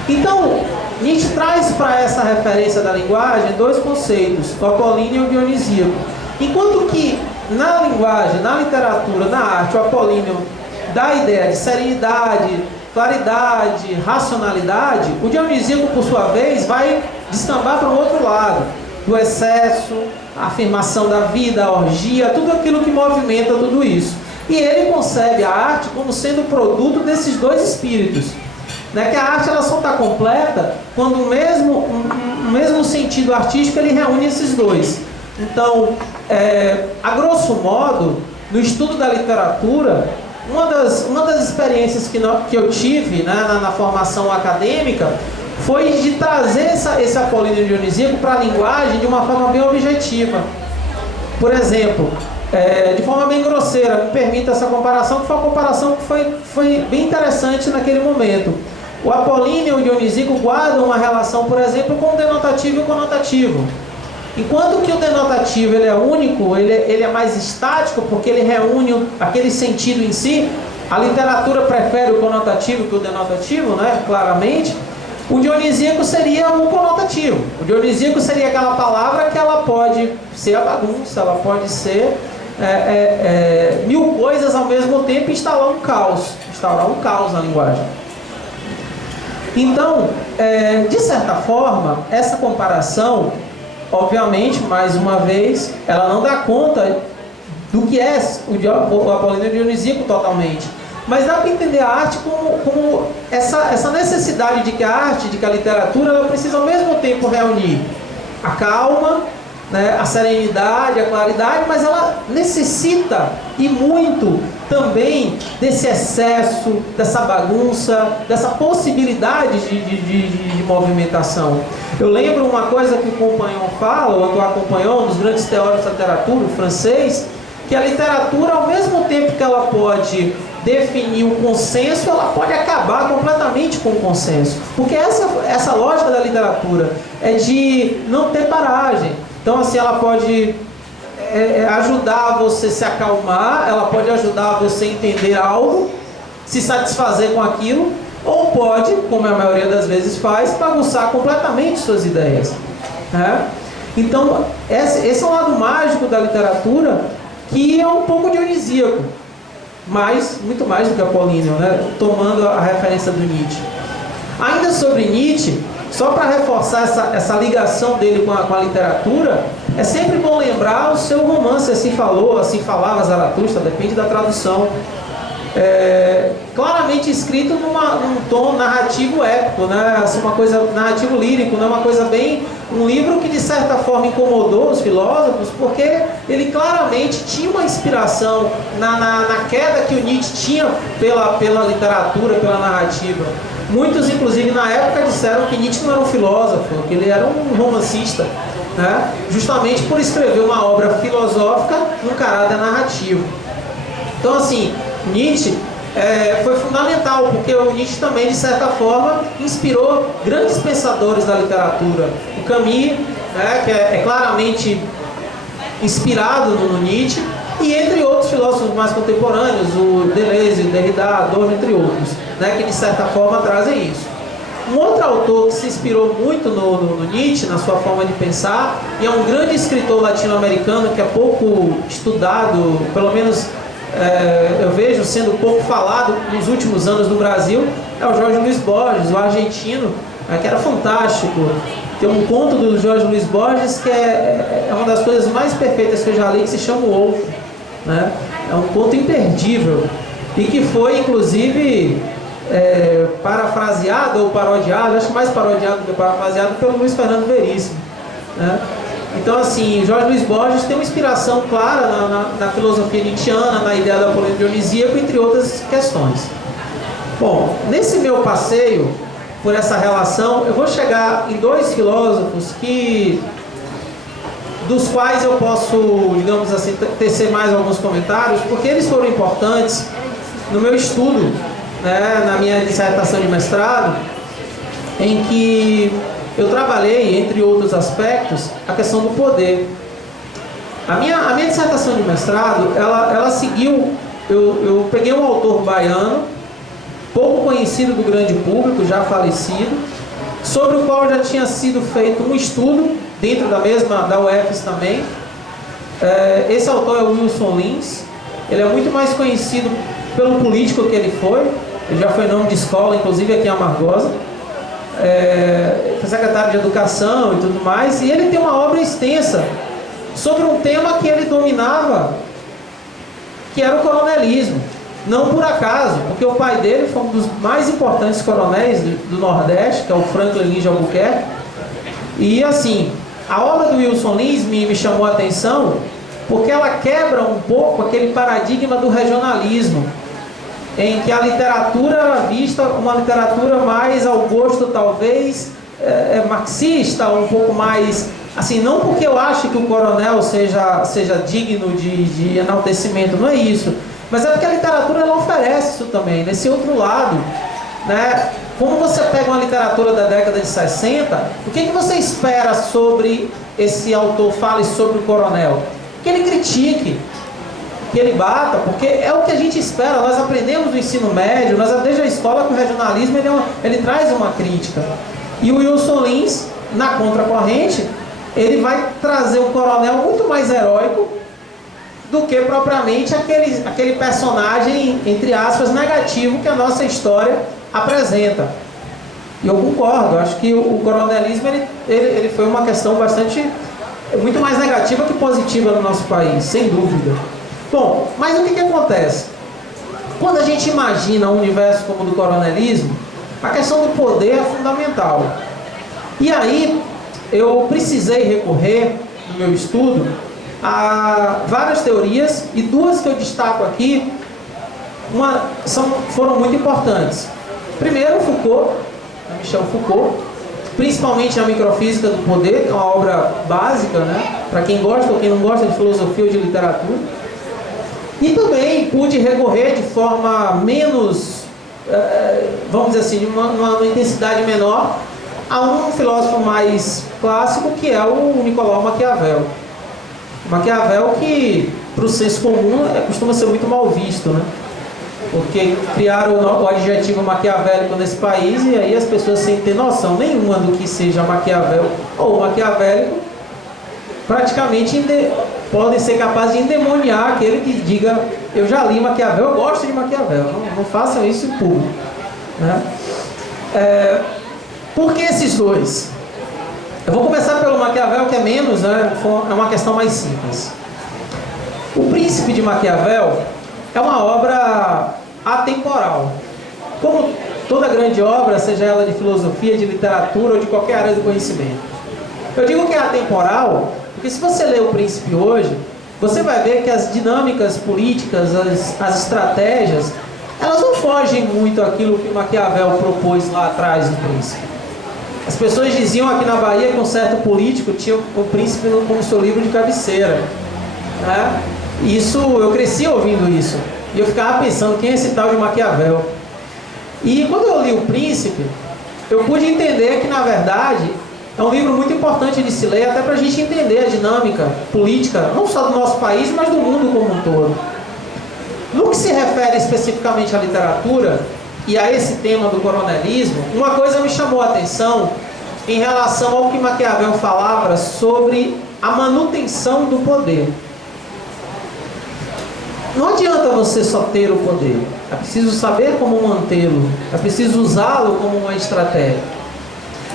Então, Nietzsche traz para essa referência da linguagem dois conceitos, o apolíneo e o dionisíaco. Enquanto que na linguagem, na literatura, na arte, o apolíneo dá a ideia de serenidade, claridade, racionalidade, o dionisíaco, por sua vez, vai descambar para o outro lado, do excesso, a afirmação da vida, a orgia, tudo aquilo que movimenta tudo isso. E ele concebe a arte como sendo produto desses dois espíritos, né? Que a arte ela só está completa quando o mesmo sentido artístico ele reúne esses dois. Então, a grosso modo, no estudo da literatura, uma das experiências que eu tive, né, na formação acadêmica foi de trazer esse apolíneo dionisíaco para a linguagem de uma forma bem objetiva. Por exemplo, de forma bem grosseira, me permita essa comparação, que foi uma comparação que foi bem interessante naquele momento. O apolíneo e o dionisíaco guardam uma relação, por exemplo, com o denotativo e o conotativo. Enquanto que o denotativo ele é único, ele é mais estático, porque ele reúne aquele sentido em si, a literatura prefere o conotativo que o denotativo, né, claramente. O dionisíaco seria o conotativo. O dionisíaco seria aquela palavra que ela pode ser a bagunça, ela pode ser mil coisas ao mesmo tempo e instaurar um caos na linguagem. Então, de certa forma, essa comparação, obviamente, mais uma vez, ela não dá conta do que é o apolíneo dionisíaco totalmente. Mas dá para entender a arte como essa necessidade de que a arte, de que a literatura, ela precisa ao mesmo tempo reunir a calma, né, a serenidade, a claridade, mas ela necessita, e muito, também desse excesso, dessa bagunça, dessa possibilidade de movimentação. Eu lembro uma coisa que o Compagnon fala, o Antoine Compagnon, um dos grandes teóricos da literatura, o francês, que a literatura, ao mesmo tempo que ela pode definir o consenso, ela pode acabar completamente com o consenso. Porque essa lógica da literatura é de não ter paragem. Então, assim, ela pode ajudar você a se acalmar, ela pode ajudar você a entender algo, se satisfazer com aquilo, ou pode, como a maioria das vezes faz, bagunçar completamente suas ideias. Né? Então, esse é um lado mágico da literatura, que é um pouco dionisíaco, mas muito mais do que apolíneo, né? Tomando a referência do Nietzsche. Ainda sobre Nietzsche, só para reforçar essa ligação dele com a literatura, é sempre bom lembrar o seu romance Assim Falou, Assim Falava Zaratustra, depende da tradução. Claramente escrito num tom narrativo épico, né? Assim, uma coisa narrativo lírico, né? Uma coisa bem... Um livro que de certa forma incomodou os filósofos, porque ele claramente tinha uma inspiração na queda que o Nietzsche tinha pela literatura, pela narrativa. Muitos, inclusive, na época disseram que Nietzsche não era um filósofo, que ele era um romancista, né? Justamente por escrever uma obra filosófica num caráter narrativo. Então, assim, Nietzsche foi fundamental, porque o Nietzsche também, de certa forma, inspirou grandes pensadores da literatura. O Camus, né, que é claramente inspirado no Nietzsche, e entre outros filósofos mais contemporâneos, o Deleuze, Derrida, Adorno, entre outros, né, que de certa forma trazem isso. Um outro autor que se inspirou muito no Nietzsche, na sua forma de pensar, e é um grande escritor latino-americano que é pouco estudado, pelo menos eu vejo sendo pouco falado nos últimos anos no Brasil, é o Jorge Luiz Borges, o argentino, que era fantástico. Tem um conto do Jorge Luiz Borges que é uma das coisas mais perfeitas que eu já li, que se chama O Outro, né? É um conto imperdível e que foi, inclusive, parafraseado ou parodiado, acho que mais parodiado do que parafraseado, pelo Luiz Fernando Veríssimo, né? Então, assim, Jorge Luiz Borges tem uma inspiração clara na filosofia nietzschiana, na ideia do apolíneo dionisíaco, entre outras questões. Bom, nesse meu passeio por essa relação, eu vou chegar em dois filósofos dos quais eu posso, digamos assim, tecer mais alguns comentários, porque eles foram importantes no meu estudo, né, na minha dissertação de mestrado, em que eu trabalhei, entre outros aspectos, a questão do poder. A minha dissertação de mestrado, ela seguiu... Eu peguei um autor baiano, pouco conhecido do grande público, já falecido, sobre o qual já tinha sido feito um estudo, dentro da UFES também. Esse autor é o Wilson Lins. Ele é muito mais conhecido pelo político que ele foi. Ele já foi nome de escola, inclusive aqui em Amargosa. Foi secretário de Educação e tudo mais, e ele tem uma obra extensa sobre um tema que ele dominava, que era o coronelismo. Não por acaso, porque o pai dele foi um dos mais importantes coronéis do Nordeste, que é o Franklin Lins de Albuquerque. E assim, a obra do Wilson Lins me chamou a atenção, porque ela quebra um pouco aquele paradigma do regionalismo. em que a literatura era vista uma literatura mais ao gosto, talvez, marxista, um pouco mais... Assim, não porque eu acho que o Coronel seja digno de enaltecimento, não é isso. Mas é porque a literatura ela oferece isso também. Nesse outro lado, né? Como você pega uma literatura da década de 60, o que você espera sobre esse autor fale sobre o Coronel? Que ele critique, que ele bata, porque é o que a gente espera. Nós aprendemos no ensino médio, desde a escola, que o regionalismo ele traz uma crítica. E o Wilson Lins, na contracorrente, ele vai trazer um Coronel muito mais heróico do que propriamente aquele personagem, entre aspas, negativo que a nossa história apresenta. E eu concordo, acho que o coronelismo ele foi uma questão muito mais negativa que positiva no nosso país, sem dúvida. Bom, mas o que acontece? Quando a gente imagina um universo como o do coronelismo, a questão do poder é fundamental. E aí, eu precisei recorrer, no meu estudo, a várias teorias, e duas que eu destaco aqui, foram muito importantes. Primeiro, Foucault, Michel Foucault, principalmente a Microfísica do Poder, que é uma obra básica, né, para quem gosta ou quem não gosta de filosofia ou de literatura. E também pude recorrer de forma menos, vamos dizer assim, uma intensidade menor, a um filósofo mais clássico, que é o Nicolau Maquiavel. Maquiavel que, para o senso comum, costuma ser muito mal visto, né? Porque criaram o adjetivo maquiavélico nesse país, e aí as pessoas, sem ter noção nenhuma do que seja Maquiavel ou maquiavélico, praticamente podem ser capazes de endemoniar aquele que diga: eu já li Maquiavel, eu gosto de Maquiavel. Não façam isso em público, né? Por que esses dois? Eu vou começar pelo Maquiavel, que é menos, né? É uma questão mais simples. O Príncipe de Maquiavel é uma obra atemporal. Como toda grande obra, seja ela de filosofia, de literatura ou de qualquer área do conhecimento. Eu digo que é atemporal porque, se você ler o Príncipe hoje, você vai ver que as dinâmicas políticas, as estratégias, elas não fogem muito àquilo que Maquiavel propôs lá atrás no Príncipe. As pessoas diziam aqui na Bahia que um certo político tinha o Príncipe como seu livro de cabeceira, né? Eu cresci ouvindo isso. E eu ficava pensando, quem é esse tal de Maquiavel? E quando eu li o Príncipe, eu pude entender que, na verdade, é um livro muito importante de se ler, até para a gente entender a dinâmica política, não só do nosso país, mas do mundo como um todo. No que se refere especificamente à literatura e a esse tema do coronelismo, uma coisa me chamou a atenção em relação ao que Maquiavel falava sobre a manutenção do poder. Não adianta você só ter o poder, é preciso saber como mantê-lo, é preciso usá-lo como uma estratégia.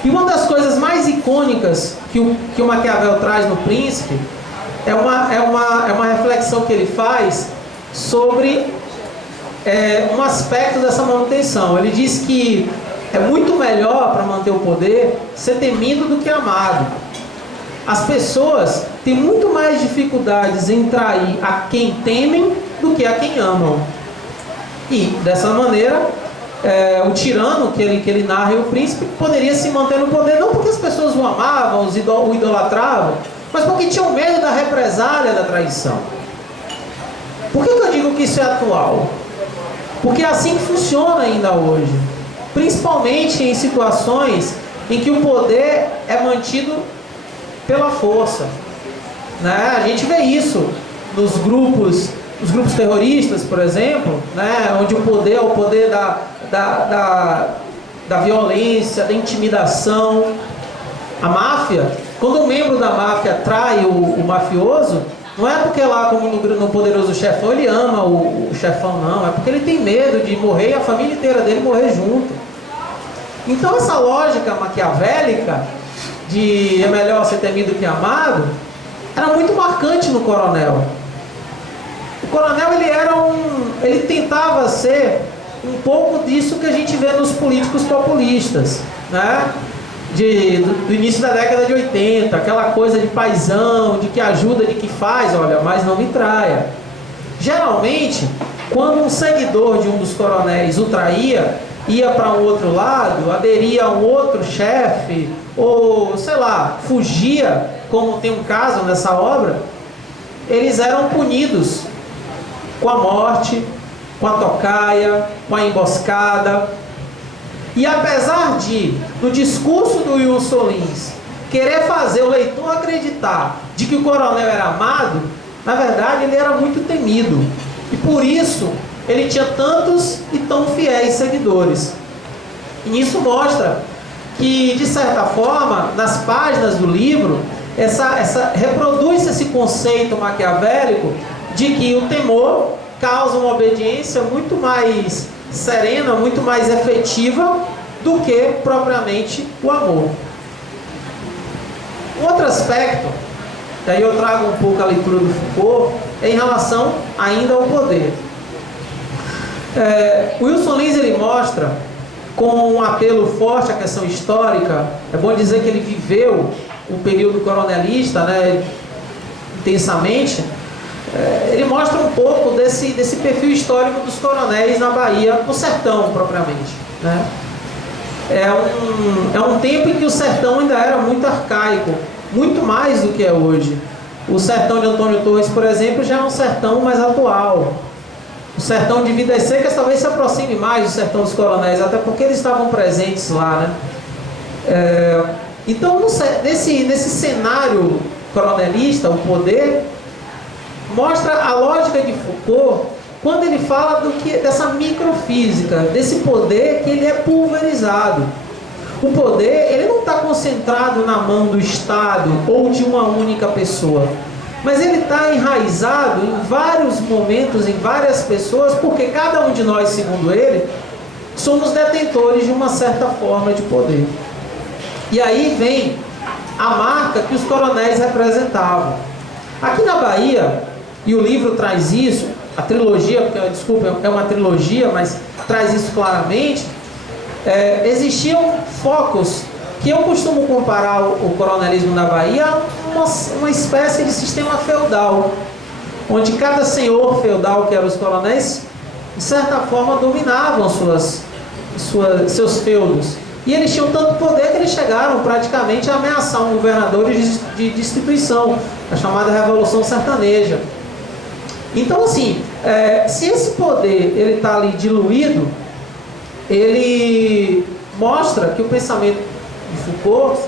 E uma das coisas mais icônicas que o Maquiavel traz no Príncipe é uma reflexão que ele faz sobre um aspecto dessa manutenção. Ele diz que é muito melhor, para manter o poder, ser temido do que amado. As pessoas têm muito mais dificuldades em trair a quem temem do que a quem amam. E, dessa maneira, o tirano que ele narra, o príncipe, poderia se manter no poder, não porque as pessoas o amavam, o idolatravam, mas porque tinham medo da represália da traição. Por que eu digo que isso é atual? Porque é assim que funciona ainda hoje. Principalmente em situações em que o poder é mantido pela força, né? A gente vê isso nos grupos terroristas, por exemplo, né? Onde o poder é o poder da violência, da intimidação. A máfia, quando um membro da máfia trai o mafioso, não é porque lá, como no Poderoso Chefão, ele ama o chefão, não. É porque ele tem medo de morrer e a família inteira dele morrer junto. Então essa lógica maquiavélica de é melhor ser temido que amado, era muito marcante no Coronel. O Coronel, ele tentava ser um pouco disso que a gente vê nos políticos populistas, né? Do início da década de 80, aquela coisa de paizão, de que ajuda, de que faz, olha, mas não me traia. Geralmente, quando um seguidor de um dos coronéis o traía, ia para um outro lado, aderia a um outro chefe, ou, sei lá, fugia, como tem um caso nessa obra, eles eram punidos com a morte, com a tocaia, com a emboscada. E apesar de, no discurso do Wilson Lins, querer fazer o leitor acreditar de que o coronel era amado, na verdade ele era muito temido. E por isso ele tinha tantos e tão fiéis seguidores. E isso mostra que, de certa forma, nas páginas do livro, reproduz esse conceito maquiavélico de que o temor causa uma obediência muito mais serena, muito mais efetiva do que propriamente o amor. Um outro aspecto, daí eu trago um pouco a leitura do Foucault, é em relação ainda ao poder. Wilson Lins, ele mostra com um apelo forte à questão histórica. É bom dizer que ele viveu o período coronelista, né, intensamente. Ele mostra um pouco desse perfil histórico dos coronéis na Bahia, no sertão propriamente, né? É um tempo em que o sertão ainda era muito arcaico, muito mais do que é hoje. O sertão de Antônio Torres, por exemplo, já é um sertão mais atual. O sertão de Vidas Secas talvez se aproxime mais do sertão dos coronéis, até porque eles estavam presentes lá, né? Então, nesse cenário coronelista, o poder mostra a lógica de Foucault quando ele fala dessa microfísica, desse poder que ele é pulverizado. O poder, ele não está concentrado na mão do Estado ou de uma única pessoa, mas ele está enraizado em vários momentos, em várias pessoas, porque cada um de nós, segundo ele, somos detentores de uma certa forma de poder. E aí vem a marca que os coronéis representavam. Aqui na Bahia, e o livro traz isso, a trilogia, porque, desculpa, é uma trilogia, mas traz isso claramente, existiam focos que eu costumo comparar o coronelismo na Bahia a uma espécie de sistema feudal, onde cada senhor feudal, que eram os coronéis, de certa forma dominavam seus feudos. E eles tinham tanto poder que eles chegaram praticamente a ameaçar um governador de destituição, a chamada Revolução Sertaneja. Então, assim, se esse poder ele está ali diluído, ele mostra que o pensamento de Foucault,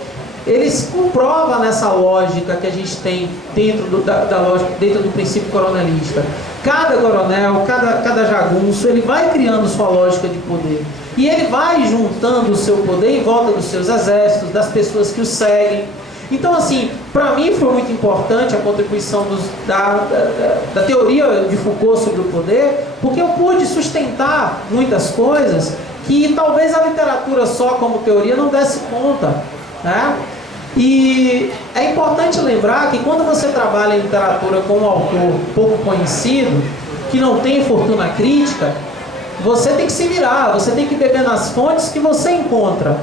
ele se comprova nessa lógica que a gente tem dentro do princípio coronelista. Cada coronel, cada jagunço, ele vai criando sua lógica de poder. E ele vai juntando o seu poder em volta dos seus exércitos, das pessoas que o seguem. Então, assim, para mim foi muito importante a contribuição da teoria de Foucault sobre o poder, porque eu pude sustentar muitas coisas que talvez a literatura só como teoria não desse conta, né? E é importante lembrar que quando você trabalha em literatura com um autor pouco conhecido, que não tem fortuna crítica, você tem que se virar, você tem que beber nas fontes que você encontra,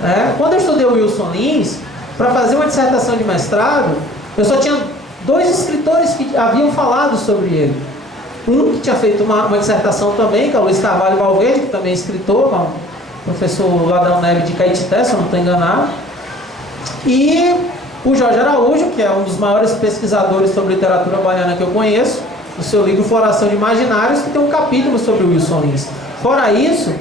né? Quando eu estudei o Wilson Lins, para fazer uma dissertação de mestrado, eu só tinha 2 escritores que haviam falado sobre ele. Um que tinha feito uma dissertação também, que é o Luiz Carvalho Valverde, que também é escritor, um professor lá da UNEB de Caetité, se eu não estou enganado. E o Jorge Araújo, que é um dos maiores pesquisadores sobre literatura baiana que eu conheço, no seu livro Floração de Imaginários, que tem um capítulo sobre o Wilson Lins. Fora isso,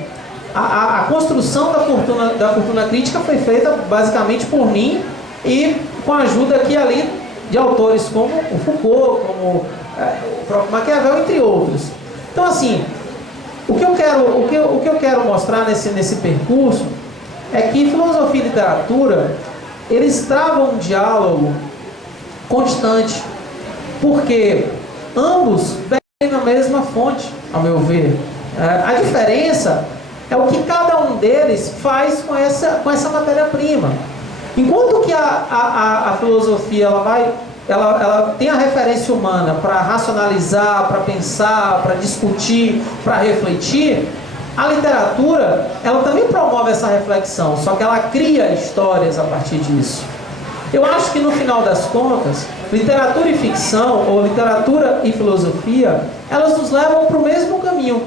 a construção da fortuna crítica foi feita basicamente por mim e com a ajuda aqui e ali de autores como o Foucault, como o próprio Maquiavel, entre outros. Então, assim, o que eu quero mostrar nesse percurso é que filosofia e literatura, eles travam um diálogo constante, porque ambos bebem na mesma fonte, ao meu ver. A diferença é o que cada um deles faz com essa matéria-prima. Enquanto que a filosofia ela tem a referência humana para racionalizar, para pensar, para discutir, para refletir, a literatura ela também promove essa reflexão, só que ela cria histórias a partir disso. Eu acho que no final das contas, literatura e ficção, ou literatura e filosofia, elas nos levam para o mesmo caminho,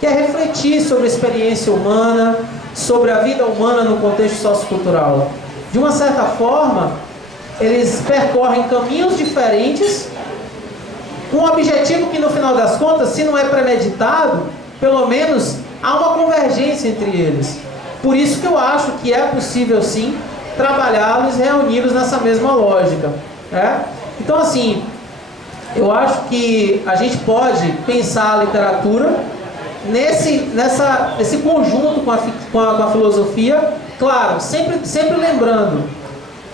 que é refletir sobre a experiência humana, sobre a vida humana no contexto sociocultural. De uma certa forma, eles percorrem caminhos diferentes, com um objetivo que no final das contas, se não é premeditado, pelo menos há uma convergência entre eles. Por isso que eu acho que é possível sim trabalhá-los e reuni-los nessa mesma lógica, né? Então assim, eu acho que a gente pode pensar a literatura nesse conjunto com a filosofia, claro, sempre lembrando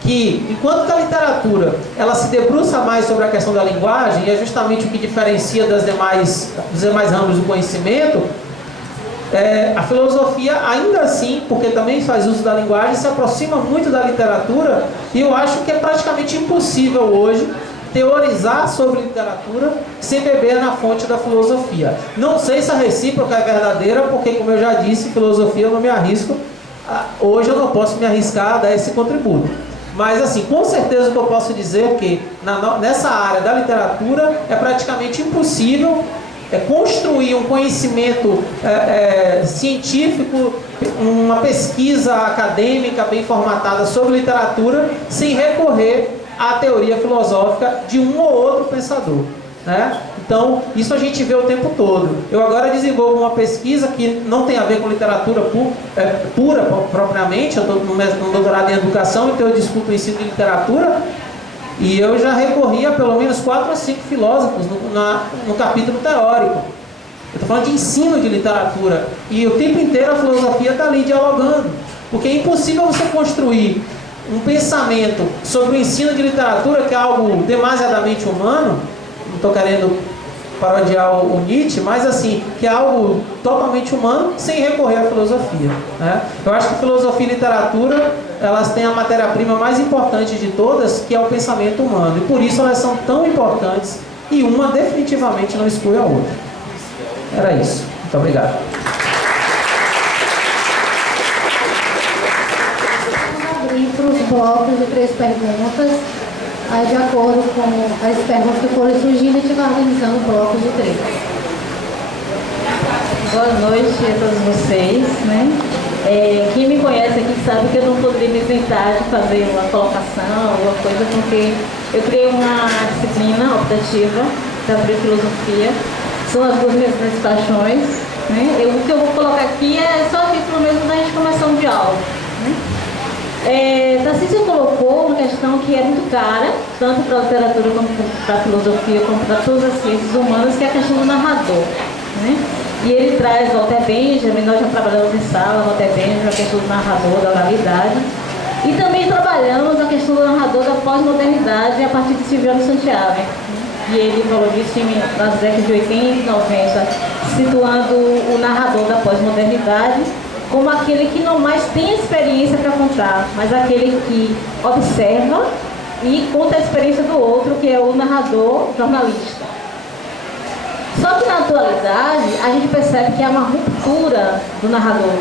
que enquanto a literatura ela se debruça mais sobre a questão da linguagem, e é justamente o que diferencia dos demais ramos do conhecimento, a filosofia ainda assim, porque também faz uso da linguagem, se aproxima muito da literatura, e eu acho que é praticamente impossível hoje teorizar sobre literatura sem beber na fonte da filosofia. Não sei se a recíproca é verdadeira, porque como eu já disse, filosofia eu não me arrisco, hoje eu não posso me arriscar a dar esse contributo. Mas assim, com certeza o que eu posso dizer é que nessa área da literatura é praticamente impossível construir um conhecimento científico, uma pesquisa acadêmica bem formatada sobre literatura, sem recorrer à teoria filosófica de um ou outro pensador, né? Então, isso a gente vê o tempo todo. Eu agora desenvolvo uma pesquisa que não tem a ver com literatura pura propriamente. Eu estou no doutorado em educação, então eu discuto o ensino de literatura, e eu já recorri a pelo menos 4 a 5 filósofos no capítulo teórico. Eu estou falando de ensino de literatura, e o tempo inteiro a filosofia está ali dialogando, porque é impossível você construir um pensamento sobre o ensino de literatura, que é algo demasiadamente humano. Não estou querendo parodiar o Nietzsche, mas assim, que é algo totalmente humano, sem recorrer à filosofia, né? Eu acho que filosofia e literatura, elas têm a matéria-prima mais importante de todas, que é o pensamento humano, e por isso elas são tão importantes, e uma definitivamente não exclui a outra. Era isso. Muito obrigado. Vamos abrir para os blocos de 3 perguntas. Aí, de acordo com as perguntas que forem surgindo, a gente vai organizando blocos de 3. Boa noite a todos vocês, né? Quem me conhece aqui sabe que eu não poderia me isentar de fazer uma colocação, alguma coisa, porque eu criei uma disciplina optativa sobre filosofia. São as 2 minhas paixões, né? O que eu vou colocar aqui é só a título mesmo da gente começar um diálogo, né? Tarcísio colocou uma questão que é muito cara, tanto para a literatura como para a filosofia, como para todas as ciências humanas, que é a questão do narrador, né? E ele traz Walter Benjamin, nós já trabalhamos em sala, Walter Benjamin, a questão do narrador, da oralidade, e também trabalhamos a questão do narrador da pós-modernidade a partir de Silviano Santiago, e ele falou disso nas décadas de 80 e 90, situando o narrador da pós-modernidade como aquele que não mais tem experiência para contar, mas aquele que observa e conta a experiência do outro, que é o narrador jornalista. Só que na atualidade, a gente percebe que há uma ruptura do narrador.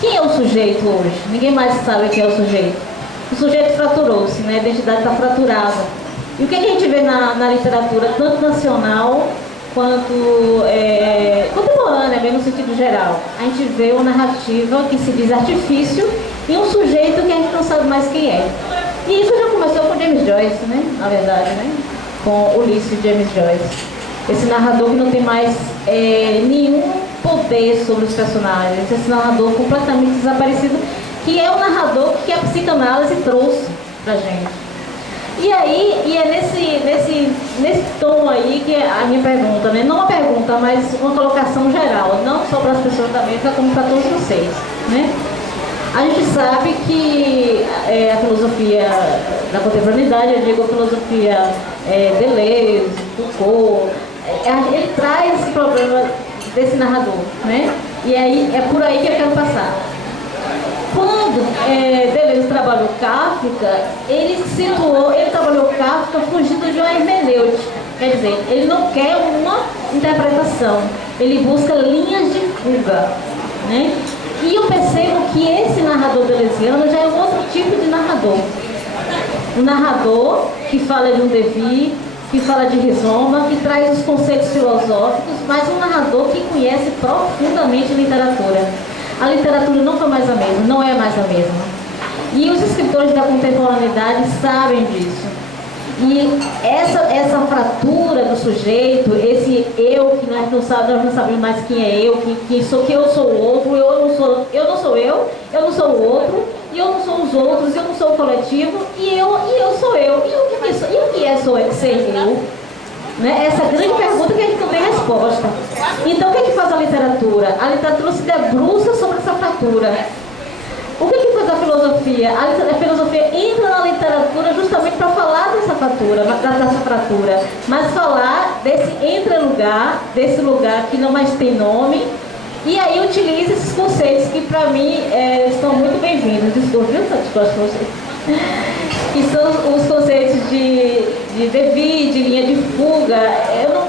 Quem é o sujeito hoje? Ninguém mais sabe quem é o sujeito. O sujeito fraturou-se, né? A identidade está fraturada. E o que a gente vê na literatura, tanto nacional quanto contemporânea, bem no sentido geral? A gente vê uma narrativa que se diz artifício e um sujeito que a gente não sabe mais quem é. E isso já começou com James Joyce, né? Na verdade, né? Com Ulisses de James Joyce. Esse narrador que não tem mais nenhum poder sobre os personagens. Esse narrador completamente desaparecido, que é o narrador que a psicanálise trouxe pra gente. E aí, é nesse tom aí que é a minha pergunta, né? Não uma pergunta, mas uma colocação geral, não só para as pessoas da mesa, como para todos vocês, né? A gente sabe que a filosofia da contemporaneidade, eu digo a filosofia Deleuze, Foucault, ele traz esse problema desse narrador, né? E aí é por aí que eu quero passar. Quando Deleuze trabalhou Kafka, ele trabalhou Kafka fugindo de uma hermenêutica. Quer dizer, ele não quer uma interpretação, ele busca linhas de fuga, né? E eu percebo que esse narrador deleuziano já é um outro tipo de narrador. Um narrador que fala de um devir, que fala de rizoma, que traz os conceitos filosóficos, mas um narrador que conhece profundamente a literatura. A literatura não foi mais a mesma, não é mais a mesma. E os escritores da contemporaneidade sabem disso. E essa fratura do sujeito, esse eu que nós não sabemos mais quem é eu, que eu sou o outro, eu não sou eu não sou o outro, e eu não sou os outros, eu não sou o coletivo, e eu sou eu. E o que é ser eu? Né? Essa grande pergunta que a gente não tem resposta. Então, o que é que faz a literatura? A literatura se debruça sobre essa fratura. O que faz a filosofia? A filosofia entra na literatura justamente para falar dessa fratura, mas falar desse entre-lugar, desse lugar que não mais tem nome, e aí utiliza esses conceitos que, para mim, estão muito bem-vindos. Desculpa, viu, vocês? Que são os conceitos de devir, de linha de fuga.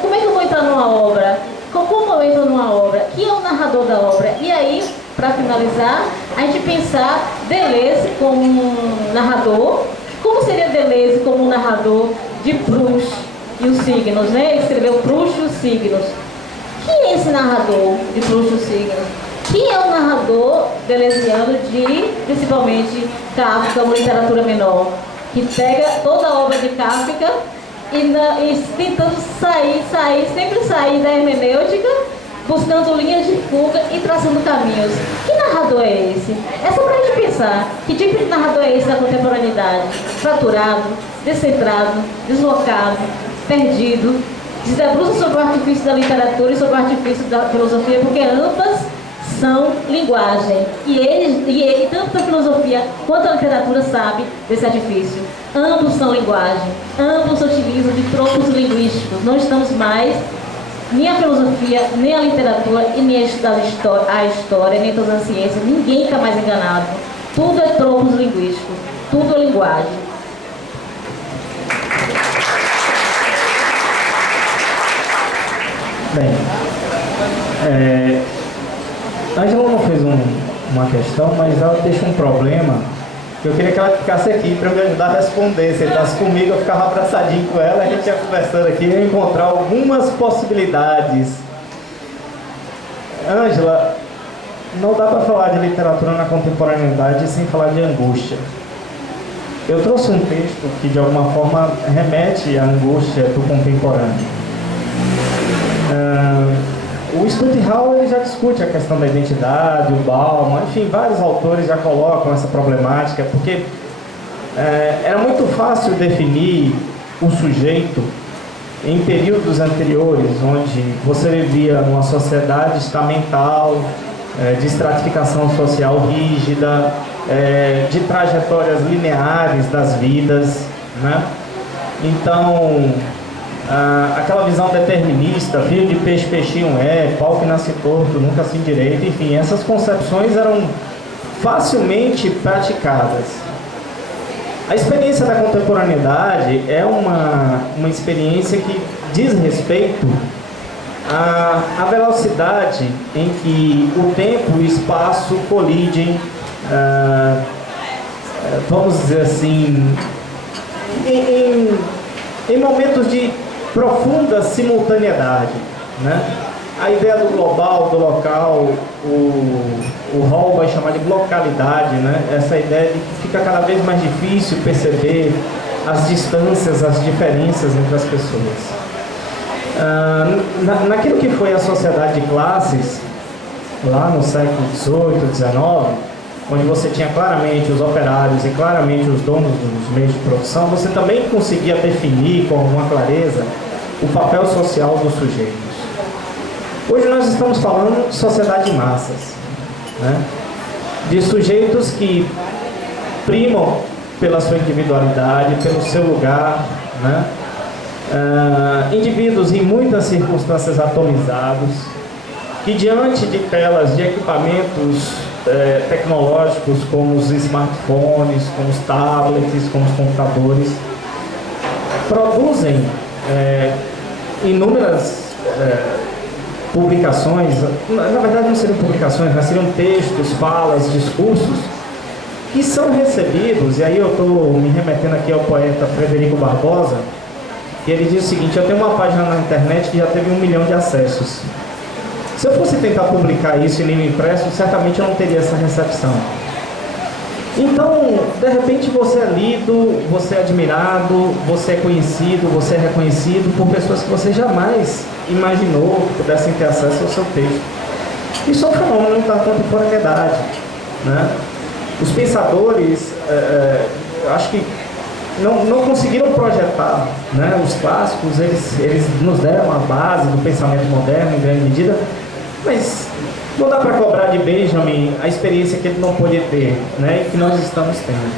Como é que eu vou entrar numa obra? Como eu entro numa obra? Quem é o narrador da obra? E aí, para finalizar, a gente pensar Deleuze como um narrador. Como seria Deleuze como um narrador de Proust e os signos, né? Ele escreveu Proust e os signos. Quem é esse narrador de Proust e os signos? Quem é o narrador deleuziano de, principalmente, Kafka, uma literatura menor? Que pega toda a obra de Kafka e tentando sempre sair da hermenêutica, buscando linhas de fuga e traçando caminhos. Que narrador é esse? É só para a gente pensar. Que tipo de narrador é esse da contemporaneidade? Fraturado, descentrado, deslocado, perdido. Se debruça sobre o artifício da literatura e sobre o artifício da filosofia, porque ambas são linguagem. E tanto a filosofia quanto a literatura sabe desse artifício. Ambos são linguagem. Ambos utilizam de tropos linguísticos. Não estamos mais, nem a filosofia, nem a literatura, e nem a história, nem todas as ciências. Ninguém está mais enganado. Tudo é tropos linguísticos. Tudo é linguagem. Bem, a Angela não fez uma questão, mas ela deixa um problema que eu queria que ela ficasse aqui para me ajudar a responder. Se ele estivesse comigo, eu ficava abraçadinho com ela, a gente ia conversando aqui e ia encontrar algumas possibilidades. Ângela, não dá para falar de literatura na contemporaneidade sem falar de angústia. Eu trouxe um texto que de alguma forma remete à angústia do contemporâneo. O Stuart Hall ele já discute a questão da identidade, o Bauman, enfim, vários autores já colocam essa problemática, porque era muito fácil definir o sujeito em períodos anteriores, onde você vivia numa sociedade estamental, de estratificação social rígida, de trajetórias lineares das vidas, né? Então, aquela visão determinista, filho de peixe, peixinho pau que nasce torto, nunca se endireita, enfim, essas concepções eram facilmente praticadas. A experiência da contemporaneidade é uma experiência que diz respeito à velocidade em que o tempo e o espaço colidem, vamos dizer assim, em momentos de profunda simultaneidade, né? A ideia do global, do local, o Hall vai chamar de localidade, né? Essa ideia de que fica cada vez mais difícil perceber as distâncias, as diferenças entre as pessoas. Naquilo que foi a sociedade de classes, lá no século XVIII, XIX, onde você tinha claramente os operários e claramente os donos dos meios de produção, você também conseguia definir com alguma clareza o papel social dos sujeitos. Hoje nós estamos falando de sociedade de massas, né? De sujeitos que primam pela sua individualidade, pelo seu lugar, né? Indivíduos em muitas circunstâncias atomizados, que diante de telas de equipamentos tecnológicos como os smartphones, como os tablets, como os computadores, produzem inúmeras publicações, na verdade não seriam publicações, mas seriam textos, falas, discursos, e são recebidos, e aí eu estou me remetendo aqui ao poeta Frederico Barbosa, e ele diz o seguinte: eu tenho uma página na internet que já teve 1 milhão de acessos. Se eu fosse tentar publicar isso em livro impresso, certamente eu não teria essa recepção. Então, de repente você é lido, você é admirado, você é conhecido, você é reconhecido por pessoas que você jamais imaginou que pudessem ter acesso ao seu texto. Isso é um fenômeno da contemporaneidade, né? Os pensadores, acho que não conseguiram projetar, né? Os clássicos, eles nos deram a base do pensamento moderno em grande medida, mas não dá para cobrar de Benjamin a experiência que ele não pôde ter, né? E que nós estamos tendo.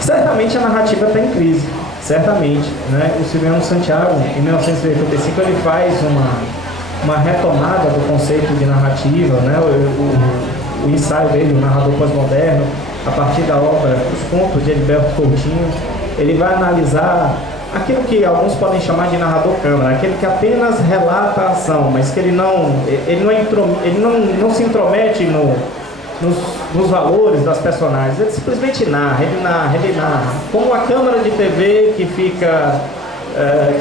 Certamente a narrativa está em crise, certamente, né? O Silviano Santiago, em 1985, ele faz uma retomada do conceito de narrativa, né? O ensaio dele, o narrador pós-moderno, a partir da obra Os Contos de Edilberto Coutinho. Ele vai analisar aquilo que alguns podem chamar de narrador câmara, aquele que apenas relata a ação, mas que ele não se intromete nos valores das personagens. Ele simplesmente narra. Como uma câmera de TV que fica,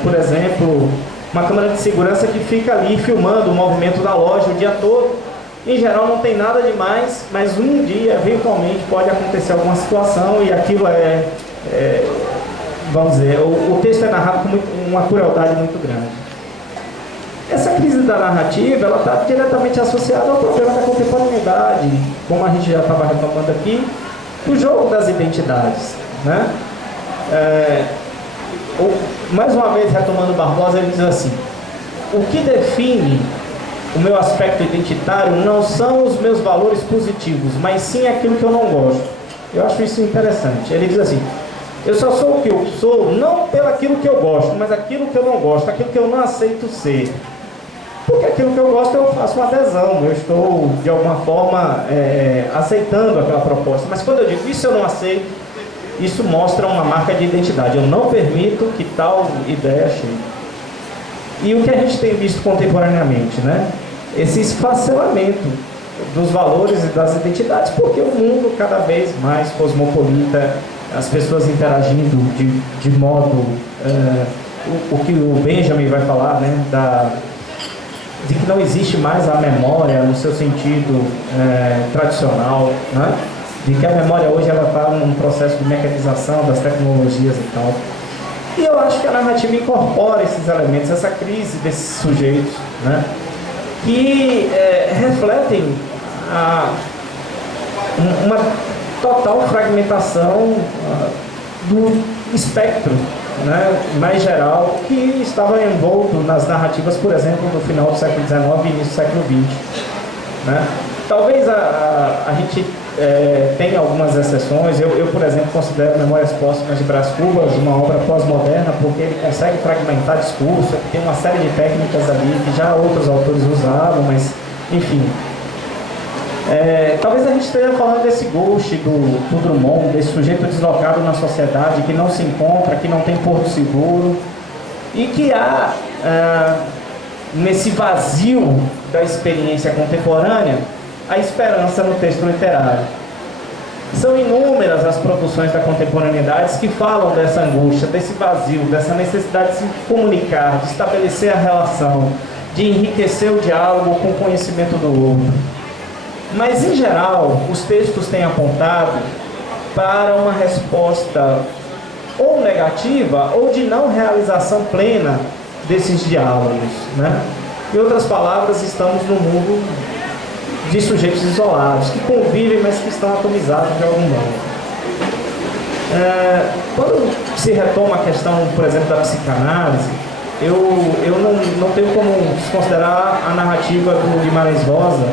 por exemplo, uma câmera de segurança que fica ali filmando o movimento da loja o dia todo. Em geral não tem nada demais, mas um dia, eventualmente, pode acontecer alguma situação e aquilo vamos dizer, o texto é narrado com uma crueldade muito grande. Essa crise da narrativa, ela está diretamente associada ao problema da contemporaneidade, como a gente já estava retomando aqui, do jogo das identidades, né? Mais uma vez, retomando Barbosa, ele diz assim: o que define o meu aspecto identitário não são os meus valores positivos, mas sim aquilo que eu não gosto. Eu acho isso interessante. Ele diz assim: eu só sou o que eu sou, não pelo aquilo que eu gosto, mas aquilo que eu não gosto, aquilo que eu não aceito ser. Porque aquilo que eu gosto eu faço uma adesão, eu estou de alguma forma aceitando aquela proposta. Mas quando eu digo isso eu não aceito, isso mostra uma marca de identidade. Eu não permito que tal ideia chegue. E o que a gente tem visto contemporaneamente, né? Esse esfacelamento dos valores e das identidades, porque o mundo cada vez mais cosmopolita, as pessoas interagindo de modo, o que o Benjamin vai falar, né? De que não existe mais a memória no seu sentido tradicional, né? De que a memória hoje ela está num processo de mecanização das tecnologias e tal. E eu acho que a narrativa incorpora esses elementos, essa crise desses sujeitos, né? Que refletem uma total fragmentação do espectro, né, mais geral, que estava envolto nas narrativas, por exemplo, no final do século XIX e início do século XX. Né? Talvez a gente tenha algumas exceções. Eu, por exemplo, considero Memórias Póstumas de Brás Cubas uma obra pós-moderna, porque ele consegue fragmentar discurso, tem uma série de técnicas ali que já outros autores usavam, mas, enfim. Talvez a gente esteja falando desse Ghost do Drummond, desse sujeito deslocado na sociedade, que não se encontra, que não tem porto seguro, e que há, nesse vazio da experiência contemporânea, a esperança no texto literário. São inúmeras as produções da contemporaneidade que falam dessa angústia, desse vazio, dessa necessidade de se comunicar, de estabelecer a relação, de enriquecer o diálogo com o conhecimento do outro. Mas, em geral, os textos têm apontado para uma resposta ou negativa ou de não realização plena desses diálogos, né? Em outras palavras, estamos num mundo de sujeitos isolados, que convivem, mas que estão atomizados de algum modo. Quando se retoma a questão, por exemplo, da psicanálise, eu não tenho como desconsiderar a narrativa do Guimarães Rosa,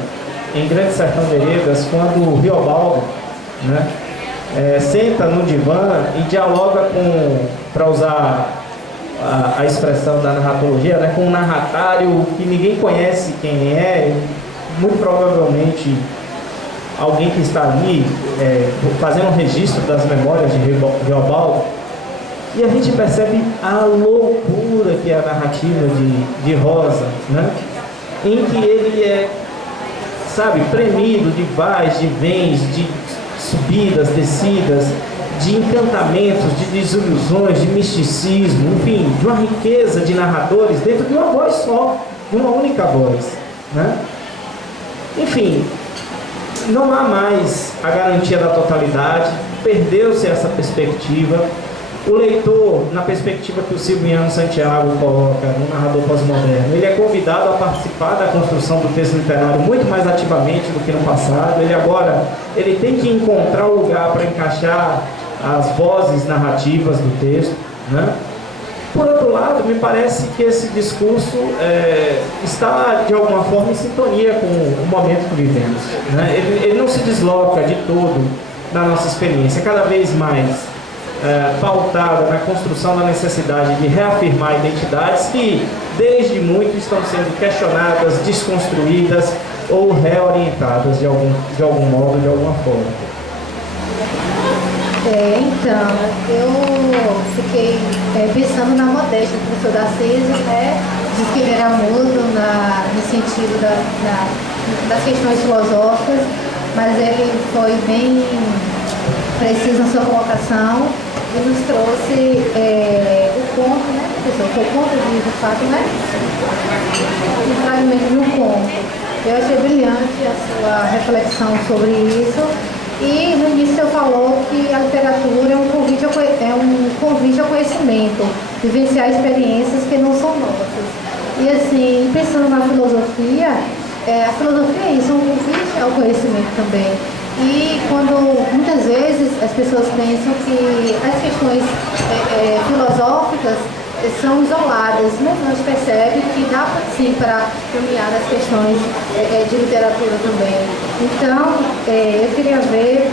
em Grande Sertão Veredas, quando o Riobaldo, né, senta no divã e dialoga para usar a expressão da narratologia, né, com um narratário que ninguém conhece quem é, muito provavelmente alguém que está ali fazendo um registro das memórias de Riobaldo, e a gente percebe a loucura que é a narrativa de Rosa, né, em que ele premido de vais, de vens, de subidas, descidas, de encantamentos, de desilusões, de misticismo, enfim, de uma riqueza de narradores dentro de uma voz só, de uma única voz, né? Enfim, não há mais a garantia da totalidade, perdeu-se essa perspectiva. O leitor, na perspectiva que o Silviano Santiago coloca no narrador pós-moderno, ele é convidado a participar da construção do texto literário muito mais ativamente do que no passado. Ele tem que encontrar o lugar para encaixar as vozes narrativas do texto, né? Por outro lado, me parece que esse discurso está, de alguma forma, em sintonia com o momento que vivemos, né? Ele não se desloca de todo da nossa experiência, cada vez mais pautada na construção da necessidade de reafirmar identidades que, desde muito, estão sendo questionadas, desconstruídas ou reorientadas de algum modo, de alguma forma. Então, eu fiquei pensando na modéstia do professor Darcísio, né, de que ele era mudo no sentido das questões filosóficas, mas ele foi bem preciso na sua colocação e nos trouxe o conto, né, professor? Foi o conto de fato, né? Um fragmento de um conto. Eu achei brilhante a sua reflexão sobre isso. E no início você falou que a literatura é um convite ao conhecimento, vivenciar experiências que não são nossas. E assim, pensando na filosofia, a filosofia é isso, é um convite ao conhecimento também. E quando muitas vezes as pessoas pensam que as questões filosóficas são isoladas, mas a gente percebe que dá sim para caminhar as questões de literatura também. Então, eu queria ver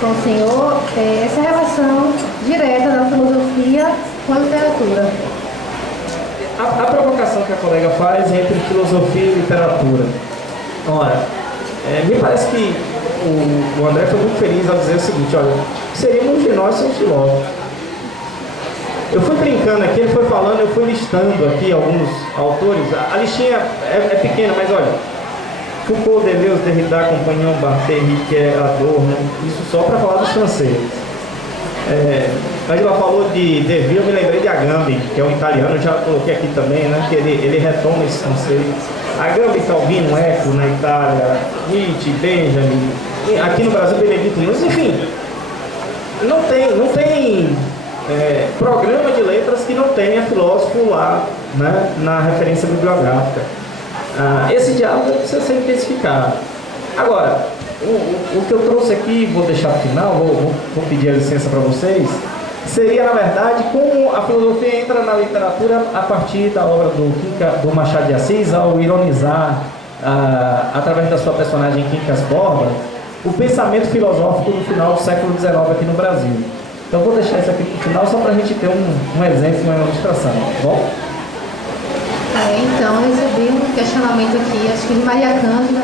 com o senhor essa relação direta da filosofia com a literatura. A provocação que a colega faz é entre filosofia e literatura. Ora, me parece que o André foi muito feliz ao dizer o seguinte: olha, seríamos de nós seus filósofos. Eu fui brincando aqui, ele foi falando, eu fui listando aqui alguns autores. A listinha é pequena, mas olha: Foucault, Deleuze, Derrida, Compagnon, Barthes, Riquet, Adorno, isso só para falar dos franceses. Angela falou de Deville, eu me lembrei de Agamben, que é um italiano, já coloquei aqui também, né, que ele retoma esse conceito. Agamben, Calvino, Eco na Itália, Nietzsche, Benjamin, aqui no Brasil, Benedito Nunes, enfim, não tem programa de letras que não tenha filósofo lá, né, na referência bibliográfica. Esse diálogo precisa ser intensificado. Agora, o que eu trouxe aqui, vou deixar para o final, vou pedir a licença para vocês, seria, na verdade, como a filosofia entra na literatura a partir da obra do Machado de Assis, ao ironizar, através da sua personagem Quincas Borba, o pensamento filosófico no final do século XIX aqui no Brasil. Então, vou deixar isso aqui para o final, só para a gente ter um exemplo, uma ilustração, tá bom? Então, eu recebi um questionamento aqui, acho que de Maria Cândida.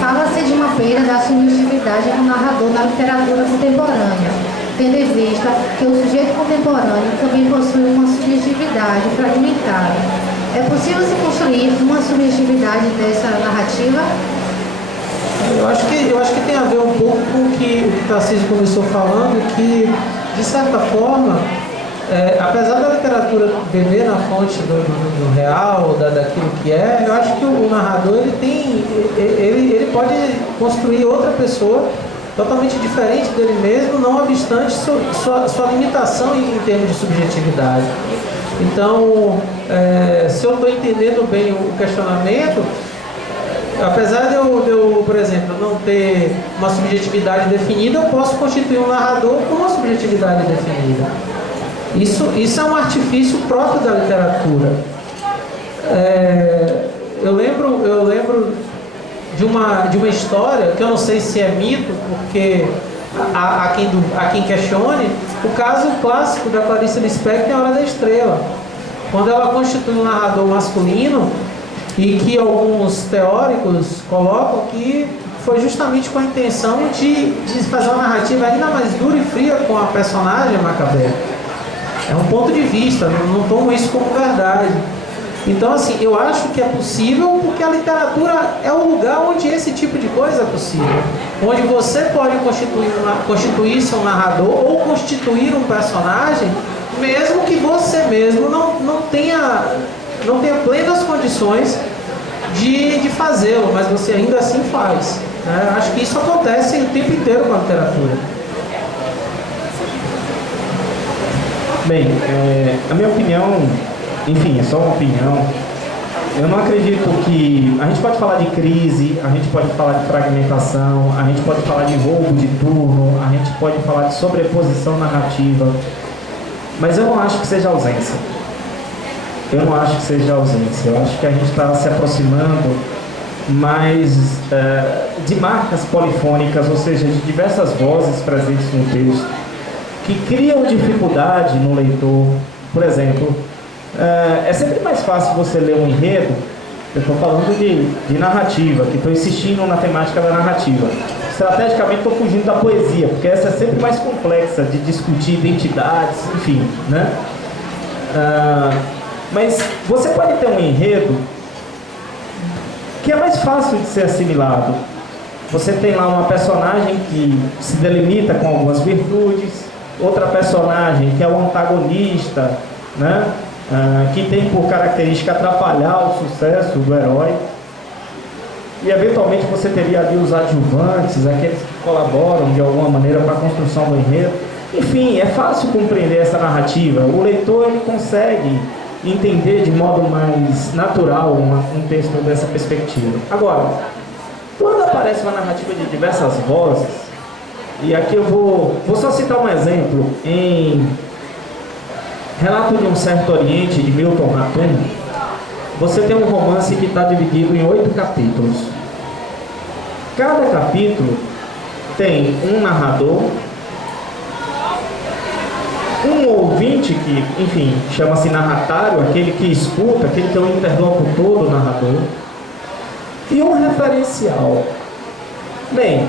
Fala-se de uma perda da subjetividade do narrador na literatura contemporânea, tendo em vista que o sujeito contemporâneo também possui uma subjetividade fragmentada. É possível se construir uma subjetividade dessa narrativa? Eu acho que tem a ver um pouco com o que o Tarcísio começou falando, que, de certa forma, apesar da literatura beber na fonte do real, daquilo que eu acho que o narrador ele pode construir outra pessoa totalmente diferente dele mesmo, não obstante sua limitação em termos de subjetividade. Então, se eu estou entendendo bem o questionamento, apesar de eu, por exemplo, não ter uma subjetividade definida, eu posso constituir um narrador com uma subjetividade definida. Isso é um artifício próprio da literatura. Eu lembro de uma história, que eu não sei se é mito, porque há quem questione, o caso clássico da Clarice Lispector em A Hora da Estrela, quando ela constitui um narrador masculino, e que alguns teóricos colocam que foi justamente com a intenção de fazer uma narrativa ainda mais dura e fria com a personagem Macabé. É um ponto de vista, não tomo isso como verdade. Então, assim, eu acho que é possível porque a literatura é o lugar onde esse tipo de coisa é possível. Onde você pode constituir seu narrador ou constituir um personagem, mesmo que você mesmo não tenha plenas condições de fazê-lo, mas você ainda assim faz. Né? Acho que isso acontece o tempo inteiro com a literatura. Bem, a minha opinião, enfim, é só uma opinião. Eu não acredito que... A gente pode falar de crise, a gente pode falar de fragmentação, a gente pode falar de roubo de turno, a gente pode falar de sobreposição narrativa, mas eu não acho que seja ausência. Eu não acho que seja ausência. Eu acho que a gente está se aproximando mais de marcas polifônicas, ou seja, de diversas vozes presentes no texto, que criam dificuldade no leitor. Por exemplo, é sempre mais fácil você ler um enredo. Eu estou falando de narrativa, que estou insistindo na temática da narrativa. Estrategicamente estou fugindo da poesia, porque essa é sempre mais complexa de discutir identidades, enfim, né? Mas você pode ter um enredo que é mais fácil de ser assimilado. Você tem lá uma personagem que se delimita com algumas virtudes, outra personagem que é o antagonista, né? Que tem por característica atrapalhar o sucesso do herói. E eventualmente você teria ali os adjuvantes, aqueles que colaboram de alguma maneira para a construção do enredo. Enfim, é fácil compreender essa narrativa. O leitor ele consegue entender de modo mais natural um texto dessa perspectiva. Agora, quando aparece uma narrativa de diversas vozes, e aqui eu vou só citar um exemplo, em Relato de um Certo Oriente, de Milton Ratum, você tem um romance que está dividido em 8 capítulos. Cada capítulo tem um narrador, um ouvinte que, enfim, chama-se narratário, aquele que escuta, aquele que é o interlocutor do narrador, e um referencial. Bem,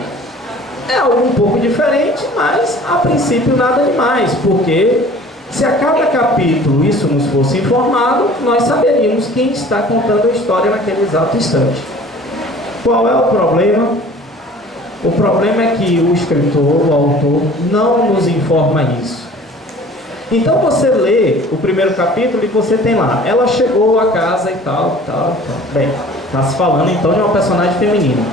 é algo um pouco diferente, mas a princípio nada demais, porque se a cada capítulo isso nos fosse informado, nós saberíamos quem está contando a história naquele exato instante. Qual é o problema? O problema é que o escritor, o autor, não nos informa isso. Então você lê o primeiro capítulo e você tem lá, ela chegou a casa e tal. Bem, está se falando então de uma personagem feminina.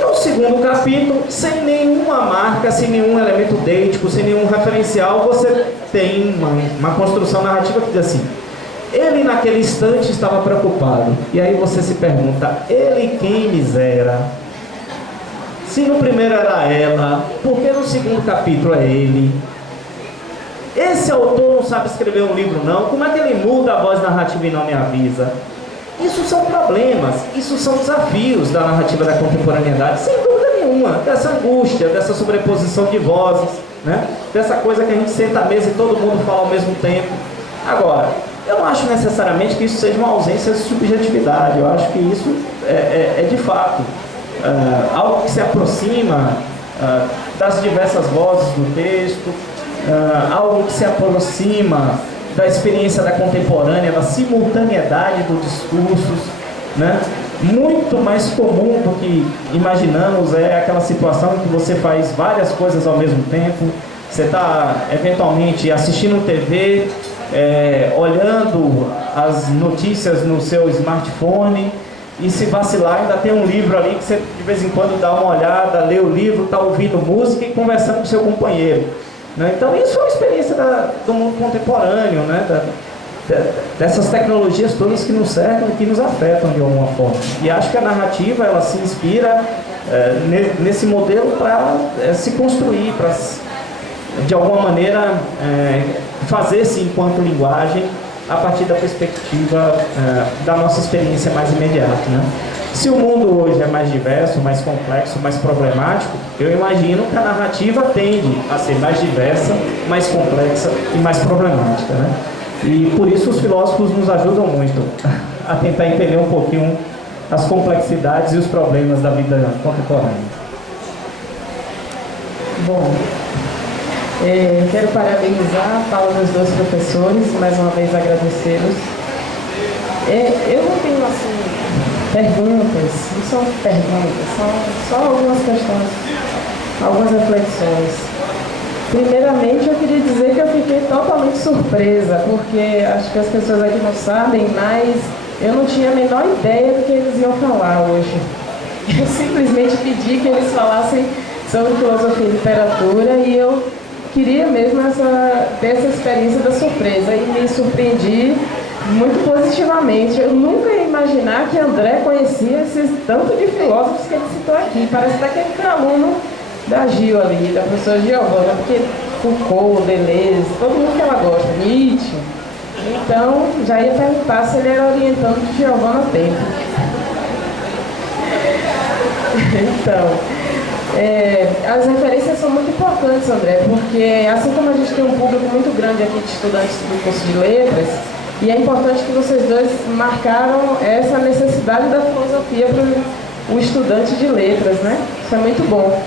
No segundo capítulo, sem nenhuma marca, sem nenhum elemento deítico, sem nenhum referencial, você tem uma construção narrativa que diz assim: ele naquele instante estava preocupado. E aí você se pergunta, ele quem misera? Se no primeiro era ela, por que no segundo capítulo é ele? Esse autor não sabe escrever um livro não, como é que ele muda a voz narrativa e não me avisa? Isso são problemas, isso são desafios da narrativa da contemporaneidade, sem dúvida nenhuma, dessa angústia, dessa sobreposição de vozes, né? Dessa coisa que a gente senta à mesa e todo mundo fala ao mesmo tempo. Agora, eu não acho necessariamente que isso seja uma ausência de subjetividade, eu acho que isso é de fato algo que se aproxima das diversas vozes do texto, algo que se aproxima da experiência da contemporânea, da simultaneidade dos discursos, né? Muito mais comum do que imaginamos é aquela situação em que você faz várias coisas ao mesmo tempo. Você está eventualmente assistindo TV, olhando as notícias no seu smartphone, e se vacilar ainda tem um livro ali que você de vez em quando dá uma olhada, lê o livro, está ouvindo música e conversando com o seu companheiro. Então isso é uma experiência do mundo contemporâneo, né? Dessas tecnologias todas que nos cercam e que nos afetam de alguma forma. E acho que a narrativa ela se inspira nesse modelo para se construir, para de alguma maneira fazer-se enquanto linguagem a partir da perspectiva da nossa experiência mais imediata, né? Se o mundo hoje é mais diverso, mais complexo, mais problemático, eu imagino que a narrativa tende a ser mais diversa, mais complexa e mais problemática, né? E por isso os filósofos nos ajudam muito a tentar entender um pouquinho as complexidades e os problemas da vida contemporânea. Bom, quero parabenizar a fala dos dois professores, mais uma vez agradecê-los Eu não tenho, assim, perguntas, não são perguntas, são só algumas questões, algumas reflexões. Primeiramente, eu queria dizer que eu fiquei totalmente surpresa, porque acho que as pessoas aqui não sabem, mas eu não tinha a menor ideia do que eles iam falar hoje. Eu simplesmente pedi que eles falassem sobre filosofia e literatura e eu queria mesmo ter essa experiência da surpresa e me surpreendi muito positivamente. Eu nunca ia imaginar que André conhecia esses tanto de filósofos que ele citou aqui. Parece daquele que é aluno da Gil ali, da professora Giovana, porque Foucault, Deleuze, todo mundo que ela gosta, Nietzsche. Então, já ia perguntar se ele era orientando de Giovana há tempo. Então, as referências são muito importantes, André, porque assim como a gente tem um público muito grande aqui de estudantes do curso de letras, e é importante que vocês dois marcaram essa necessidade da filosofia para o estudante de letras, né? Isso é muito bom.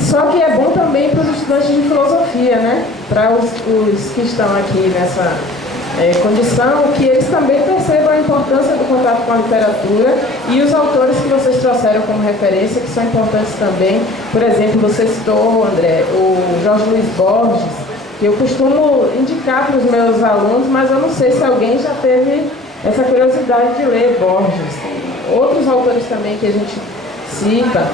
Só que é bom também para os estudantes de filosofia, né? Para os que estão aqui nessa condição, que eles também percebam a importância do contato com a literatura e os autores que vocês trouxeram como referência, que são importantes também. Por exemplo, você citou, André, o Jorge Luiz Borges, que eu costumo indicar para os meus alunos, mas eu não sei se alguém já teve essa curiosidade de ler Borges. Outros autores também que a gente cita,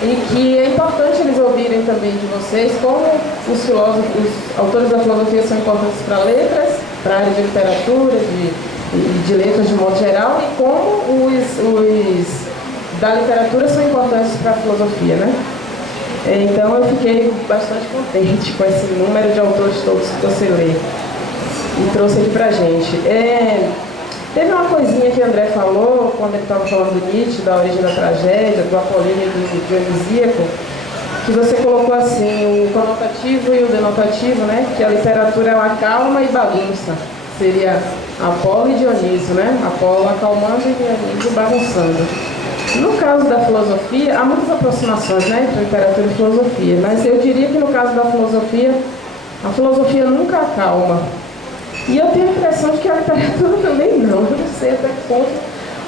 e que é importante eles ouvirem também de vocês como os autores da filosofia são importantes para letras, para a área de literatura, de letras de modo geral, e como os da literatura são importantes para a filosofia, né? Então eu fiquei bastante contente com esse número de autores todos que você lê e trouxe aqui pra gente. Teve uma coisinha que o André falou, quando ele estava falando do Nietzsche, da origem da tragédia, do Apolíneo e do Dionisíaco, que você colocou assim, o conotativo e o denotativo, né? Que a literatura é uma calma e bagunça. Seria Apolo e Dionísio, né? Apolo acalmando e Dionísio bagunçando. No caso da filosofia, há muitas aproximações, né? Entre literatura e filosofia, mas eu diria que no caso da filosofia, a filosofia nunca acalma. E eu tenho a impressão de que a literatura também não. Eu não sei até que ponto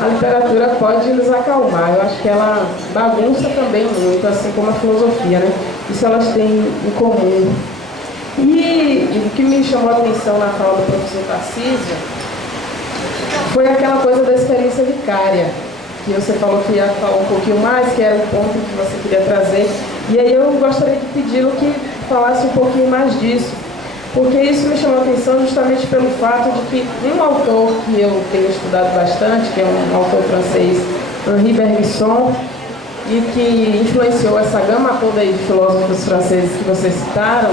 a literatura pode nos acalmar. Eu acho que ela bagunça também muito, assim como a filosofia, né? Isso elas têm em comum. E o que me chamou a atenção na fala do professor Tarcísio foi aquela coisa da experiência vicária, que você falou que ia falar um pouquinho mais, que era o ponto que você queria trazer. E aí eu gostaria de pedi-lo que falasse um pouquinho mais disso. Porque isso me chamou a atenção justamente pelo fato de que um autor que eu tenho estudado bastante, que é um autor francês, Henri Bergson, e que influenciou essa gama toda aí de filósofos franceses que vocês citaram,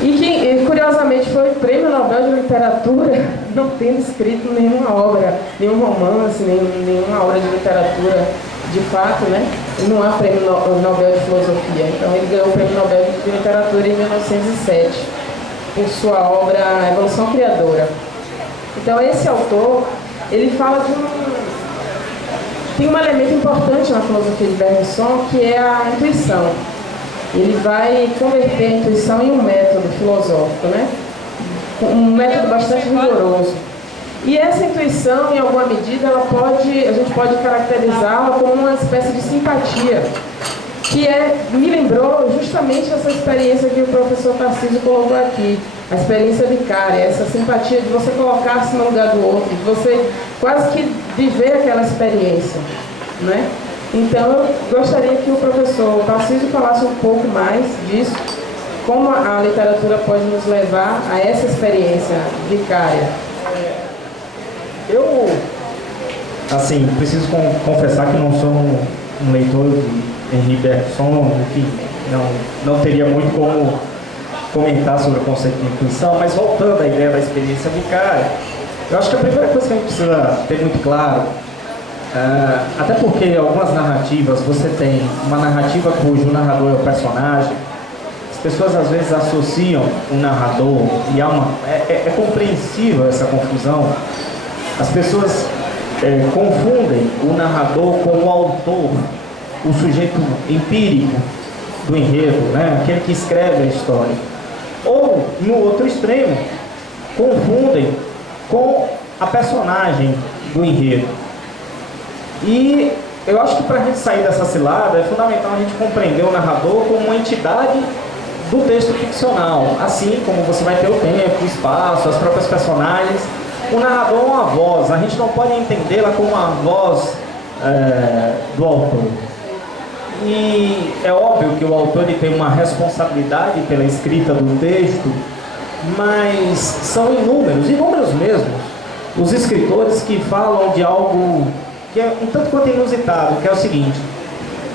e que, curiosamente, foi prêmio Nobel de Literatura, não tendo escrito nenhuma obra, nenhum romance, nenhuma obra de literatura de fato, né? Não há prêmio Nobel de Filosofia. Então ele ganhou o prêmio Nobel de Literatura em 1907. Por sua obra Evolução Criadora. Então esse autor, ele fala tem um elemento importante na filosofia de Bergson, que é a intuição. Ele vai converter a intuição em um método filosófico, né? Um método bastante rigoroso. E essa intuição, em alguma medida, a gente pode caracterizá-la como uma espécie de simpatia, que me lembrou justamente essa experiência que o professor Tarcísio colocou aqui, a experiência vicária, essa simpatia de você colocar-se no lugar do outro, de você quase que viver aquela experiência, né? Então, eu gostaria que o professor Tarcísio falasse um pouco mais disso, como a literatura pode nos levar a essa experiência vicária. Eu, assim, preciso confessar que não sou um leitor de Henri Bergson, enfim, não teria muito como comentar sobre o conceito de intuição, mas voltando à ideia da experiência vicária, eu acho que a primeira coisa que a gente precisa ter muito claro, até porque algumas narrativas, você tem uma narrativa cujo narrador é o personagem, as pessoas às vezes associam o narrador, e é compreensível essa confusão, as pessoas confundem o narrador com o autor, o sujeito empírico do enredo, né? Aquele que escreve a história. Ou, no outro extremo, confundem com a personagem do enredo. E eu acho que para a gente sair dessa cilada é fundamental a gente compreender o narrador como uma entidade do texto ficcional, assim como você vai ter o tempo, o espaço, as próprias personagens. O narrador é uma voz, a gente não pode entendê-la como uma voz do autor. E é óbvio que o autor ele tem uma responsabilidade pela escrita do texto, mas são inúmeros mesmo, os escritores que falam de algo que é um tanto quanto inusitado, que é o seguinte: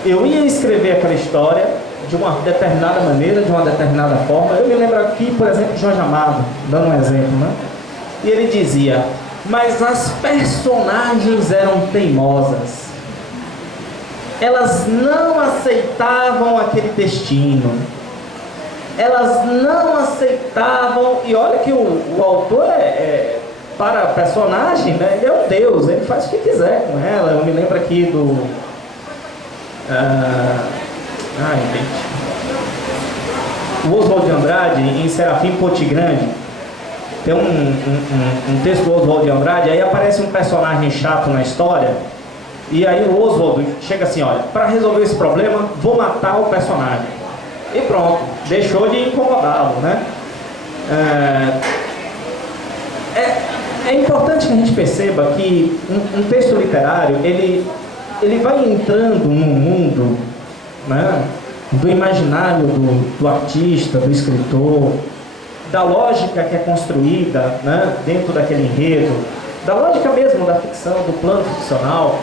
eu ia escrever aquela história de uma determinada maneira, de uma determinada forma. Eu me lembro aqui, por exemplo, de Jorge Amado, dando um exemplo, né? E ele dizia, mas as personagens eram teimosas. Elas não aceitavam aquele destino. Elas não aceitavam, e olha que o autor para a personagem, né, ele é um deus, ele faz o que quiser com ela. Eu me lembro aqui do... o Oswald de Andrade, em Serafim Potigrande, tem um texto do Oswald de Andrade, aí aparece um personagem chato na história, e aí o Oswald chega assim, olha, para resolver esse problema, vou matar o personagem. E pronto, deixou de incomodá-lo, né? É importante que a gente perceba que um texto literário, ele vai entrando num mundo, né, do imaginário do artista, do escritor, da lógica que é construída, né, dentro daquele enredo, da lógica mesmo da ficção, do plano ficcional,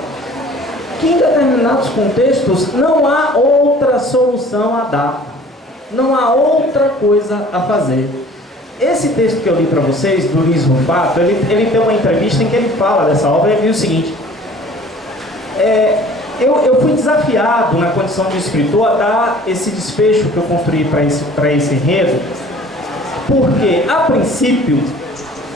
que em determinados contextos não há outra solução a dar, não há outra coisa a fazer. Esse texto que eu li para vocês, do Luiz Rufato, ele tem uma entrevista em que ele fala dessa obra e ele diz o seguinte: eu fui desafiado na condição de escritor a dar esse desfecho que eu construí para esse enredo, porque, a princípio,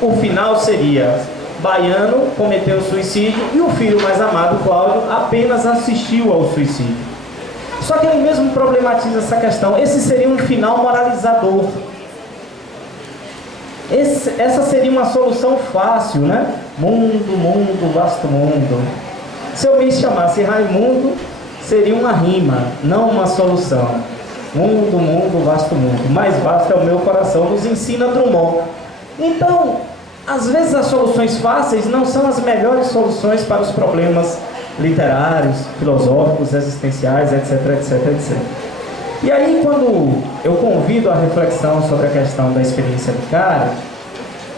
o final seria: Baiano cometeu suicídio e o filho mais amado, Cláudio, apenas assistiu ao suicídio. Só que ele mesmo problematiza essa questão. Esse seria um final moralizador. Essa seria uma solução fácil, né? Mundo, vasto mundo. Se eu me chamasse Raimundo, seria uma rima, não uma solução. Mundo, vasto mundo. Mais vasto é o meu coração, nos ensina Drummond. Então, às vezes as soluções fáceis não são as melhores soluções para os problemas literários, filosóficos, existenciais, etc, etc, etc. E aí, quando eu convido a reflexão sobre a questão da experiência vicária,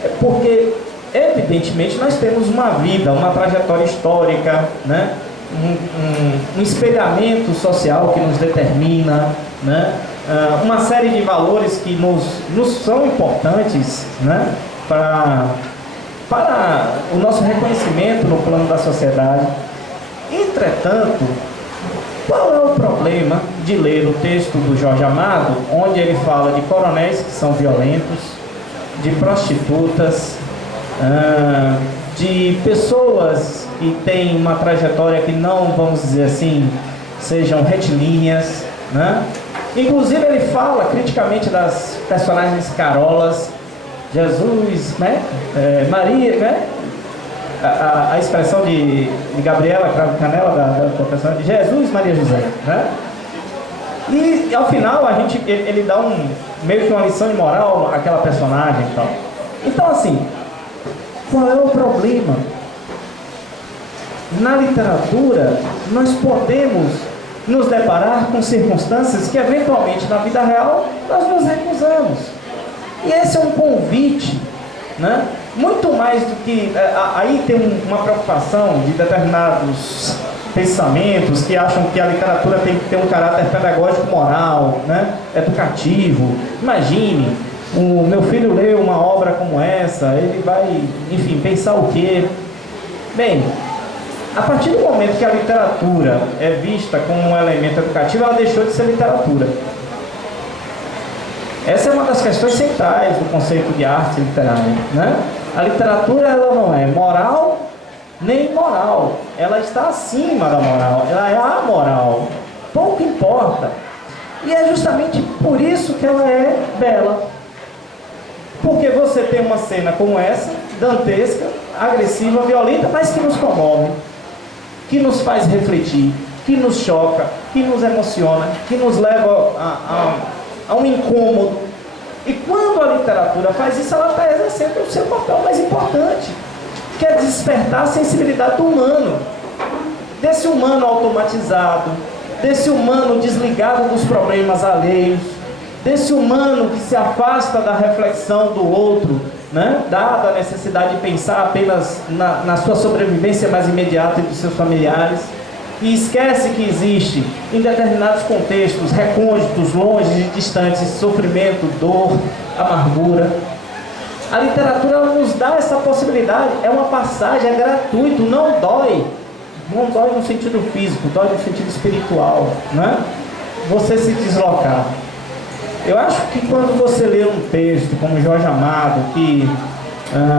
é porque, evidentemente, nós temos uma vida, uma trajetória histórica, né? Um espelhamento social que nos determina, né? Uma série de valores que nos são importantes, né? Para o nosso reconhecimento no plano da sociedade. Entretanto, qual é o problema de ler o texto do Jorge Amado, onde ele fala de coronéis que são violentos, de prostitutas, de pessoas que têm uma trajetória que não, vamos dizer assim, sejam retilíneas, né? Inclusive ele fala criticamente das personagens carolas, Jesus, né? Maria, né? A expressão de Gabriela Cravo Canela, da personagem de Jesus, Maria José, né? E ao final ele dá meio que uma lição de moral àquela personagem e tal. Então, assim, qual é o problema? Na literatura, nós podemos nos deparar com circunstâncias que eventualmente na vida real nós nos recusamos. E esse é um convite, né? Muito mais do que... aí tem uma preocupação de determinados pensamentos que acham que a literatura tem que ter um caráter pedagógico moral, né? Educativo. Imagine, o meu filho lê uma obra como essa, ele vai, enfim, pensar o quê? Bem, a partir do momento que a literatura é vista como um elemento educativo, ela deixou de ser literatura. Essa é uma das questões centrais do conceito de arte literária, né? A literatura, ela não é moral nem imoral, ela está acima da moral, ela é amoral, pouco importa. E é justamente por isso que ela é bela. Porque você tem uma cena como essa, dantesca, agressiva, violenta, mas que nos comove, que nos faz refletir, que nos choca, que nos emociona, que nos leva a um incômodo. E quando a literatura faz isso, ela está exercendo o seu papel mais importante, que é despertar a sensibilidade do humano, desse humano automatizado, desse humano desligado dos problemas alheios, desse humano que se afasta da reflexão do outro, né? Dada a necessidade de pensar apenas na sua sobrevivência mais imediata e dos seus familiares, e esquece que existe, em determinados contextos recônditos, longe e distantes, sofrimento, dor, amargura. A literatura ela nos dá essa possibilidade, é uma passagem, é gratuito, não dói. Não dói no sentido físico, dói no sentido espiritual, né? Você se deslocar. Eu acho que quando você lê um texto como Jorge Amado, que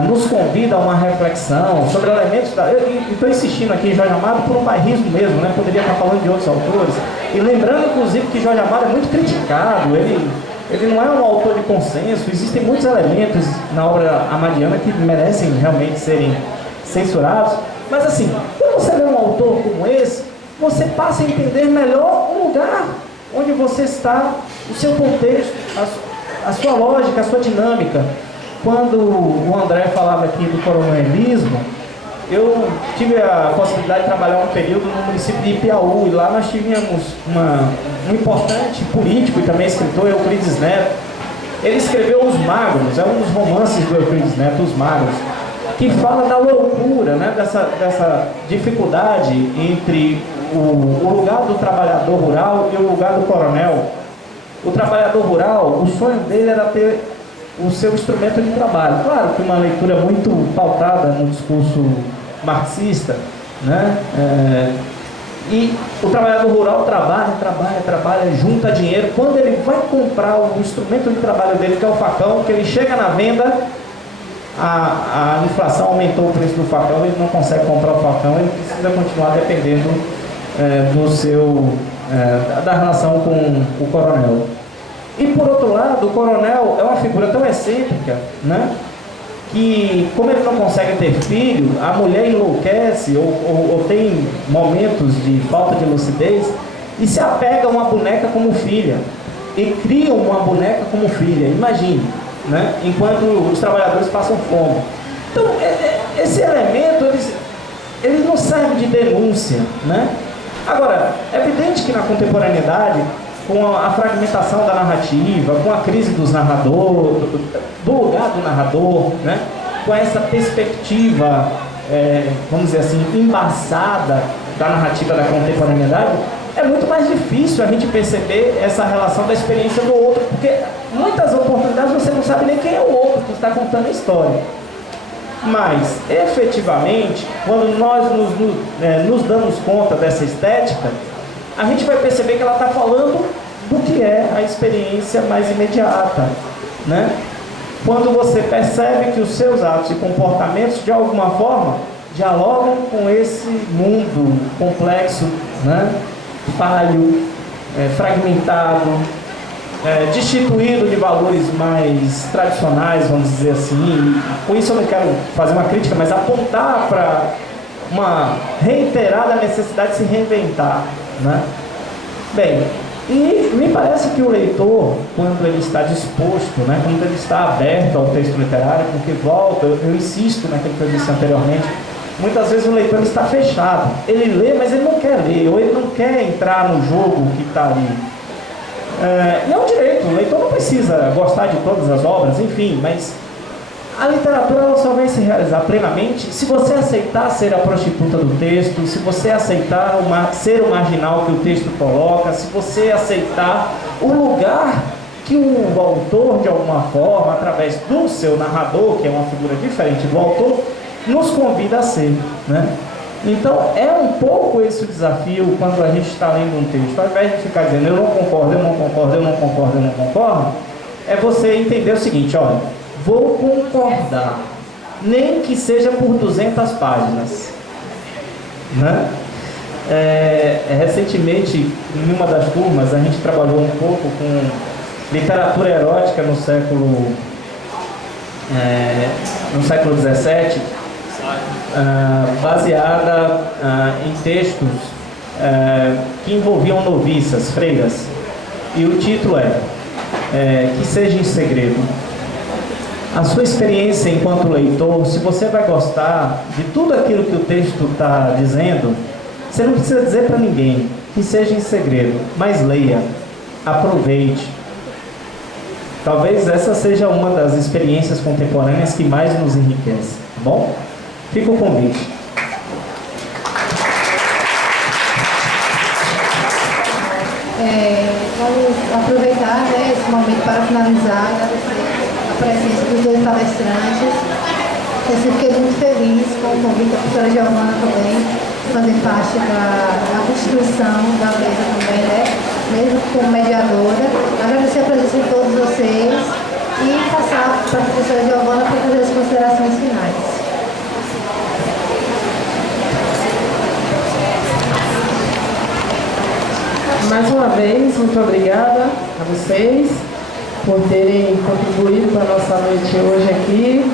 nos convida a uma reflexão sobre elementos da... Eu estou insistindo aqui em Jorge Amado por um bairrismo mesmo, né? Poderia estar falando de outros autores. E lembrando, inclusive, que Jorge Amado é muito criticado, ele não é um autor de consenso, existem muitos elementos na obra amadiana que merecem realmente serem censurados. Mas assim, quando você lê um autor como esse, você passa a entender melhor o lugar onde você está, o seu contexto, a sua lógica, a sua dinâmica. Quando o André falava aqui do coronelismo, eu tive a possibilidade de trabalhar um período no município de Ipiaú, e lá nós tínhamos um importante político e também escritor, Euclides Neto. Ele escreveu Os Magros, é um dos romances do Euclides Neto, Os Magros, que fala da loucura, né, dessa dificuldade entre o lugar do trabalhador rural e o lugar do coronel. O trabalhador rural, o sonho dele era ter o seu instrumento de trabalho. Claro que uma leitura muito pautada no discurso marxista, né? E o trabalhador rural trabalha, junta dinheiro. Quando ele vai comprar o instrumento de trabalho dele, que é o facão, que ele chega na venda, a inflação aumentou o preço do facão, ele não consegue comprar o facão, ele precisa continuar dependendo da relação com o coronel. E por outro lado, o coronel é uma figura tão excêntrica, né, que como ele não consegue ter filho, a mulher enlouquece ou tem momentos de falta de lucidez e se apega a uma boneca como filha e cria uma boneca como filha, imagine, né, enquanto os trabalhadores passam fome. Então, esse elemento, ele não serve de denúncia, né? Agora, é evidente que na contemporaneidade, com a fragmentação da narrativa, com a crise dos narradores, do lugar do narrador, né? Com essa perspectiva, vamos dizer assim, embaçada da narrativa da contemporaneidade, é muito mais difícil a gente perceber essa relação da experiência do outro, porque muitas oportunidades você não sabe nem quem é o outro que está contando a história. Mas, efetivamente, quando nós nos damos conta dessa estética, a gente vai perceber que ela está falando do que é a experiência mais imediata, né? Quando você percebe que os seus atos e comportamentos, de alguma forma, dialogam com esse mundo complexo, né? Falho, fragmentado, destituído de valores mais tradicionais, vamos dizer assim. Com isso eu não quero fazer uma crítica, mas apontar para uma reiterada necessidade de se reinventar, né? Bem, e me parece que o leitor, quando ele está disposto, né, quando ele está aberto ao texto literário, porque volta, eu insisto naquilo que eu disse anteriormente, muitas vezes o leitor está fechado, ele lê, mas ele não quer ler, ou ele não quer entrar no jogo que está ali. E é um direito, o leitor não precisa gostar de todas as obras, enfim, mas a literatura ela só vai se realizar plenamente se você aceitar ser a prostituta do texto, se você aceitar ser o marginal que o texto coloca, se você aceitar o lugar que o autor, de alguma forma, através do seu narrador, que é uma figura diferente do autor, nos convida a ser, né? Então, é um pouco esse o desafio quando a gente está lendo um texto. Ao invés de ficar dizendo eu não concordo, eu não concordo, eu não concordo, eu não concordo, é você entender o seguinte, olha, vou concordar, nem que seja por 200 páginas, né? Recentemente, em uma das turmas, a gente trabalhou um pouco com literatura erótica no século XVII, baseada em textos que envolviam noviças, freiras. E o título é Que Seja em Segredo. A sua experiência enquanto leitor, se você vai gostar de tudo aquilo que o texto está dizendo, você não precisa dizer para ninguém, que seja em segredo, mas leia, aproveite. Talvez essa seja uma das experiências contemporâneas que mais nos enriquece, tá bom? Fica o convite. Vamos aproveitar, né, esse momento para finalizar, agradecer a presença dos dois palestrantes. Eu fiquei muito feliz com o convite da professora Giovana também, de fazer parte da constituição da mesa também, né, mesmo como mediadora. Agradecer a presença de todos vocês e passar para a professora Giovana para fazer as considerações finais. Mais uma vez, muito obrigada a vocês por terem contribuído para a nossa noite hoje aqui.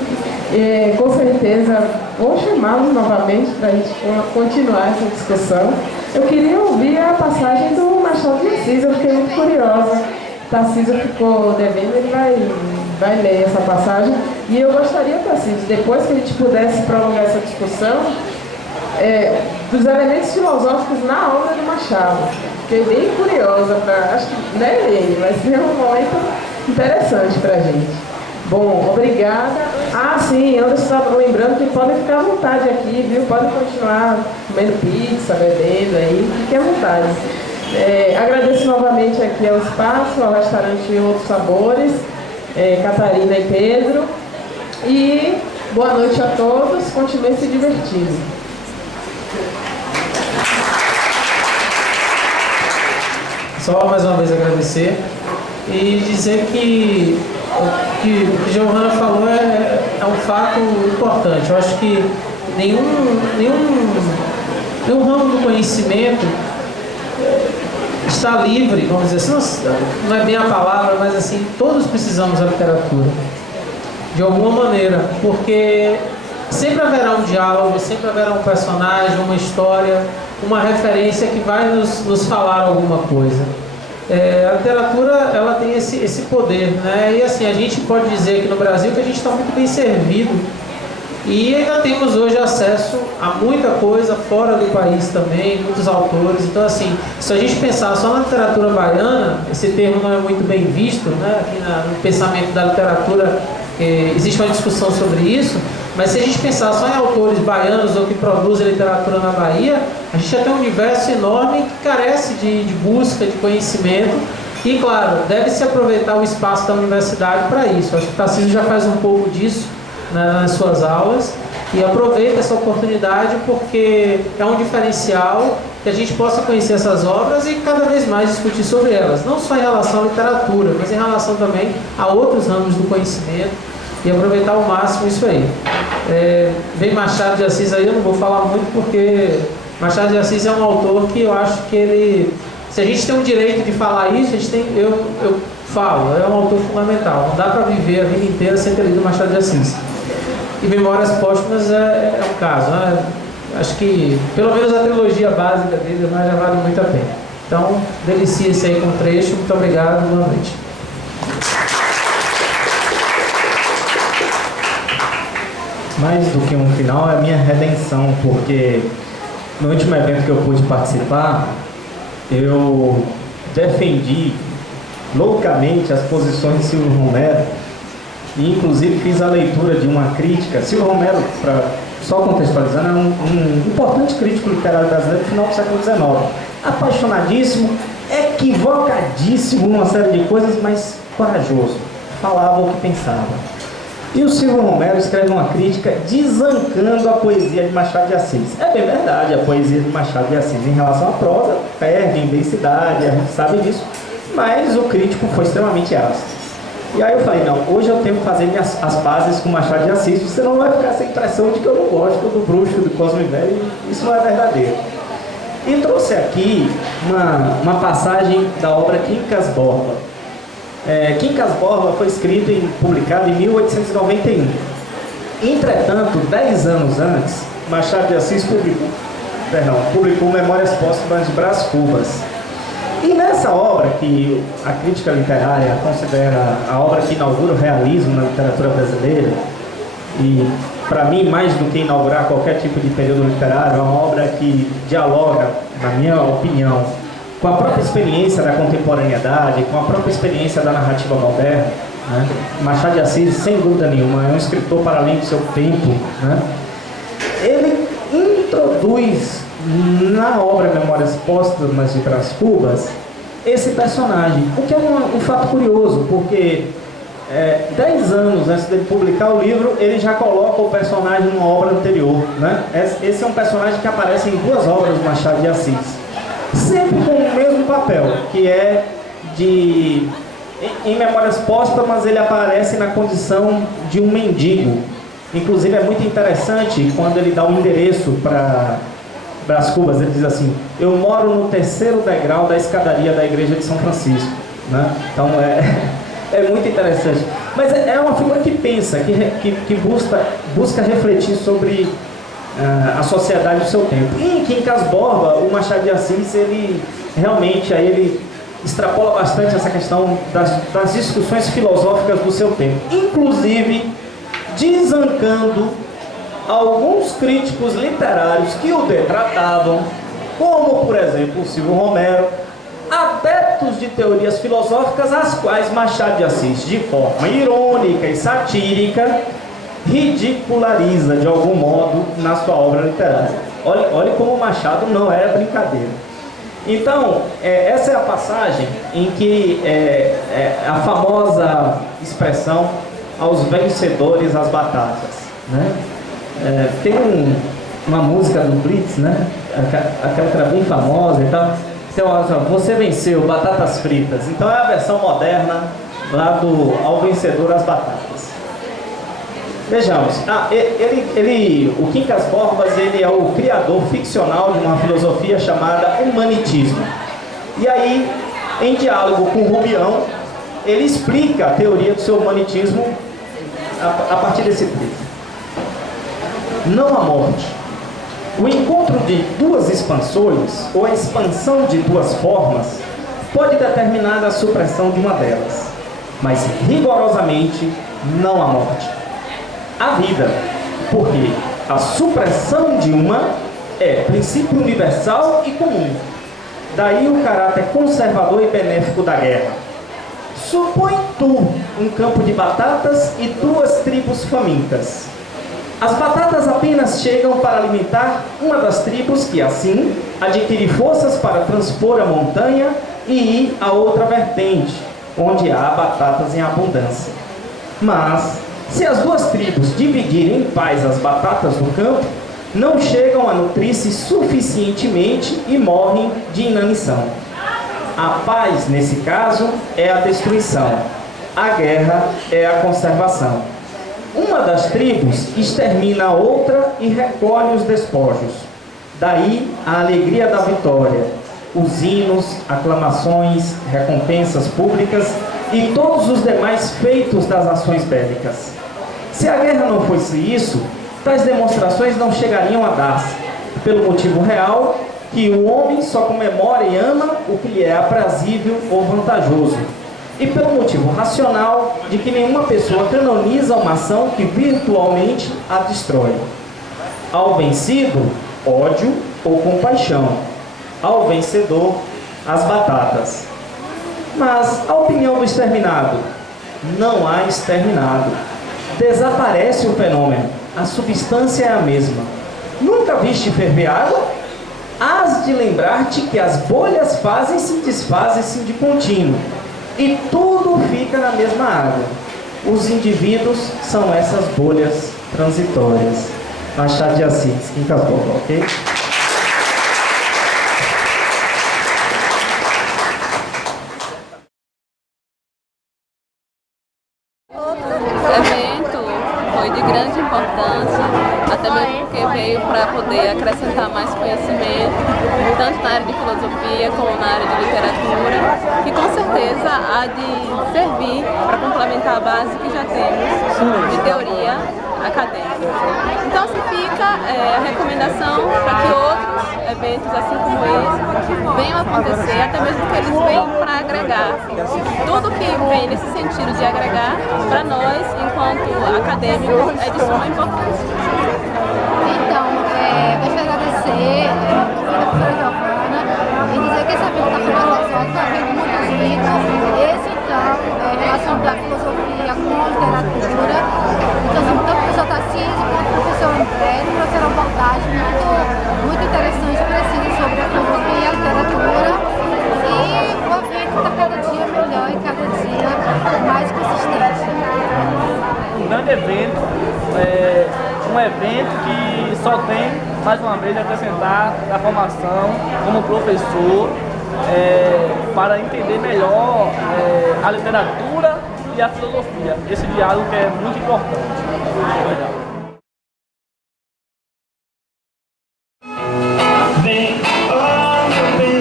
Com certeza, vou chamá-los novamente para a gente continuar essa discussão. Eu queria ouvir a passagem do Machado de Assis, eu fiquei muito curiosa. Tarcísio ficou devendo, ele vai ler essa passagem. E eu gostaria, Tarcísio, depois que a gente pudesse prolongar essa discussão, dos elementos filosóficos na obra do Machado. Fiquei bem curiosa, acho que não é ele, mas é um momento interessante para a gente. Bom, obrigada. Sim, Anderson estava lembrando que podem ficar à vontade aqui, viu? Podem continuar comendo pizza, bebendo aí, fiquem à vontade. Agradeço novamente aqui ao espaço, ao restaurante Outros Sabores, Catarina e Pedro. E boa noite a todos, continuem se divertindo. Só mais uma vez agradecer e dizer que o que Giovana falou é um fato importante. Eu acho que nenhum ramo do conhecimento está livre, vamos dizer assim, não é bem a palavra, mas assim, todos precisamos da literatura, de alguma maneira, porque sempre haverá um diálogo, sempre haverá um personagem, uma história, uma referência que vai nos falar alguma coisa. A literatura, ela tem esse poder, né? E assim, a gente pode dizer aqui no Brasil que a gente está muito bem servido e ainda temos hoje acesso a muita coisa fora do país também, muitos autores. Então assim, se a gente pensar só na literatura baiana, esse termo não é muito bem visto, né? Aqui no pensamento da literatura existe uma discussão sobre isso. Mas se a gente pensar só em autores baianos ou que produzem literatura na Bahia, a gente já tem um universo enorme que carece de busca, de conhecimento. E, claro, deve-se aproveitar o espaço da universidade para isso. Acho que o Tarcísio já faz um pouco disso, né, nas suas aulas. E aproveita essa oportunidade porque é um diferencial que a gente possa conhecer essas obras e cada vez mais discutir sobre elas. Não só em relação à literatura, mas em relação também a outros ramos do conhecimento. E aproveitar ao máximo isso aí. Vem Machado de Assis aí, eu não vou falar muito porque Machado de Assis é um autor que eu acho que ele... Se a gente tem o direito de falar isso, a gente tem, eu falo, é um autor fundamental. Não dá para viver a vida inteira sem ter lido Machado de Assis. E Memórias Póstumas é um caso, né? Acho que pelo menos a trilogia básica dele já vale muito a pena. Então, delicie-se aí com o trecho. Muito obrigado, boa noite. Mais do que um final, é a minha redenção, porque no último evento que eu pude participar, eu defendi loucamente as posições de Silvio Romero e inclusive fiz a leitura de uma crítica. Silvio Romero, só contextualizando, é um importante crítico literário brasileiro do final do século XIX. Apaixonadíssimo, equivocadíssimo numa série de coisas, mas corajoso. Falava o que pensava. E o Silvio Romero escreve uma crítica desancando a poesia de Machado de Assis. É bem verdade, a poesia de Machado de Assis em relação à prosa perde em densidade, a gente sabe disso, mas o crítico foi extremamente ácido. E aí eu falei, não, hoje eu tenho que fazer as pazes com Machado de Assis, você não vai ficar sem impressão de que eu não gosto do bruxo, do Cosme Velho, isso não é verdadeiro. E trouxe aqui uma passagem da obra Quincas Borba. Quincas Borba foi escrito e publicado em 1891. Entretanto, 10 anos antes, Machado de Assis publicou Memórias Póstumas de Brás Cubas. E nessa obra, que a crítica literária considera a obra que inaugura o realismo na literatura brasileira, e para mim, mais do que inaugurar qualquer tipo de período literário, é uma obra que dialoga, na minha opinião, com a própria experiência da contemporaneidade, com a própria experiência da narrativa moderna, né? Machado de Assis, sem dúvida nenhuma, é um escritor para além do seu tempo, né? Ele introduz na obra Memórias Póstumas de Brás Cubas esse personagem, o que é um fato curioso, porque 10 anos antes dele publicar o livro, ele já coloca o personagem numa obra anterior, né? Esse é um personagem que aparece em 2 obras do Machado de Assis, sempre com o mesmo papel, que é de... Em Memórias Póstumas ele aparece na condição de um mendigo. Inclusive é muito interessante quando ele dá um endereço para Brás Cubas, ele diz assim: eu moro no 3º degrau da escadaria da igreja de São Francisco, né? Então é muito interessante. Mas é uma figura que pensa, que busca refletir sobre a sociedade do seu tempo. E em Quincas Borba, o Machado de Assis, ele realmente ele extrapola bastante essa questão das discussões filosóficas do seu tempo, inclusive desancando alguns críticos literários que o detratavam, como, por exemplo, o Silvio Romero, adeptos de teorias filosóficas, as quais Machado de Assis, de forma irônica e satírica, ridiculariza de algum modo na sua obra literária. Olhe como Machado não era brincadeira. Então, essa é a passagem em que a famosa expressão aos vencedores as batatas, né? Tem uma música do Blitz, né? Aquela que era bem famosa e tal. Então, você venceu, batatas fritas. Então é a versão moderna lá do ao vencedor as batatas. Vejamos, o Quincas Borbas, ele é o criador ficcional de uma filosofia chamada humanitismo. E aí, em diálogo com Rubião, ele explica a teoria do seu humanitismo a partir desse texto. Não há morte. O encontro de 2 expansões, ou a expansão de 2 formas, pode determinar a supressão de uma delas, mas rigorosamente não há morte. A vida, porque a supressão de uma é princípio universal e comum. Daí o caráter conservador e benéfico da guerra. Supõe tu um campo de batatas e 2 tribos famintas. As batatas apenas chegam para alimentar uma das tribos que, assim, adquire forças para transpor a montanha e ir a outra vertente, onde há batatas em abundância. Mas, se as 2 tribos dividirem em paz as batatas do campo, não chegam a nutrir-se suficientemente e morrem de inanição. A paz, nesse caso, é a destruição. A guerra é a conservação. Uma das tribos extermina a outra e recolhe os despojos. Daí a alegria da vitória, os hinos, aclamações, recompensas públicas e todos os demais feitos das ações bélicas. Se a guerra não fosse isso, tais demonstrações não chegariam a dar-se, pelo motivo real que o homem só comemora e ama o que lhe é aprazível ou vantajoso, e pelo motivo racional de que nenhuma pessoa canoniza uma ação que virtualmente a destrói. Ao vencido, ódio ou compaixão. Ao vencedor, as batatas. Mas a opinião do exterminado: não há exterminado. Desaparece o fenômeno, a substância é a mesma. Nunca viste ferver água? Hás de lembrar-te que as bolhas fazem-se e desfazem-se de contínuo, e tudo fica na mesma água. Os indivíduos são essas bolhas transitórias. Machado de Assis, Quincas Borba, ok? O evento foi de grande importância, até mesmo porque veio para poder acrescentar mais conhecimento, tanto na área de filosofia como na área de literatura, que com certeza há de servir para complementar a base que já temos de teoria acadêmica. Então se fica a recomendação para que outros eventos assim como esse venham a acontecer, até mesmo que eles venham para agregar. Tudo que vem nesse sentido de agregar, para nós, enquanto acadêmicos, é de suma importância. Então, gostaria de agradecer a professora Giovana e dizer que esse evento da Feira Filosófica é um evento muito rico. Esse, então, relacionado à filosofia com a literatura. Então, tanto o professor Tarcísio quanto o professor André trouxeram abordagem muito interessante e precisa sobre a filosofia e a literatura. E o evento está cada dia melhor e cada dia mais consistente. Um grande evento, um evento que só tem, mais uma vez, acrescentar a formação como professor para entender melhor a literatura e a filosofia. Esse diálogo que é muito importante. Obrigado. Vem, oh meu bem,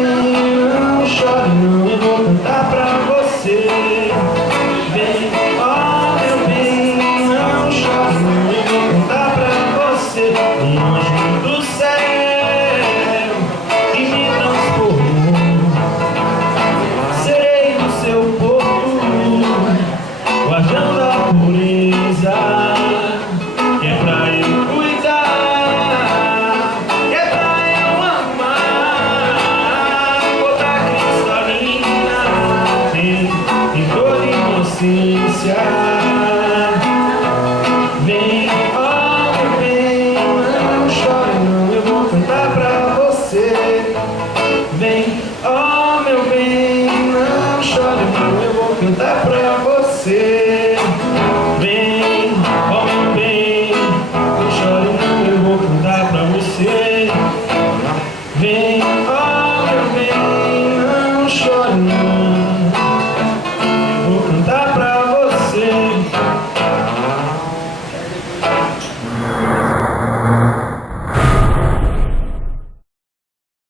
não chore não, eu vou cantar pra você. Vem, oh meu bem, não chore não, eu vou cantar pra você. Um anjo do céu que me transformou, serei do seu povo, guardando a pureza, que é pra eu cuidar, que é pra eu amar, toda cristalina, em toda inocência. Vem, oh meu bem, não chore não, eu vou cantar pra você. Vem, oh meu bem, não chore não, eu vou cantar pra você.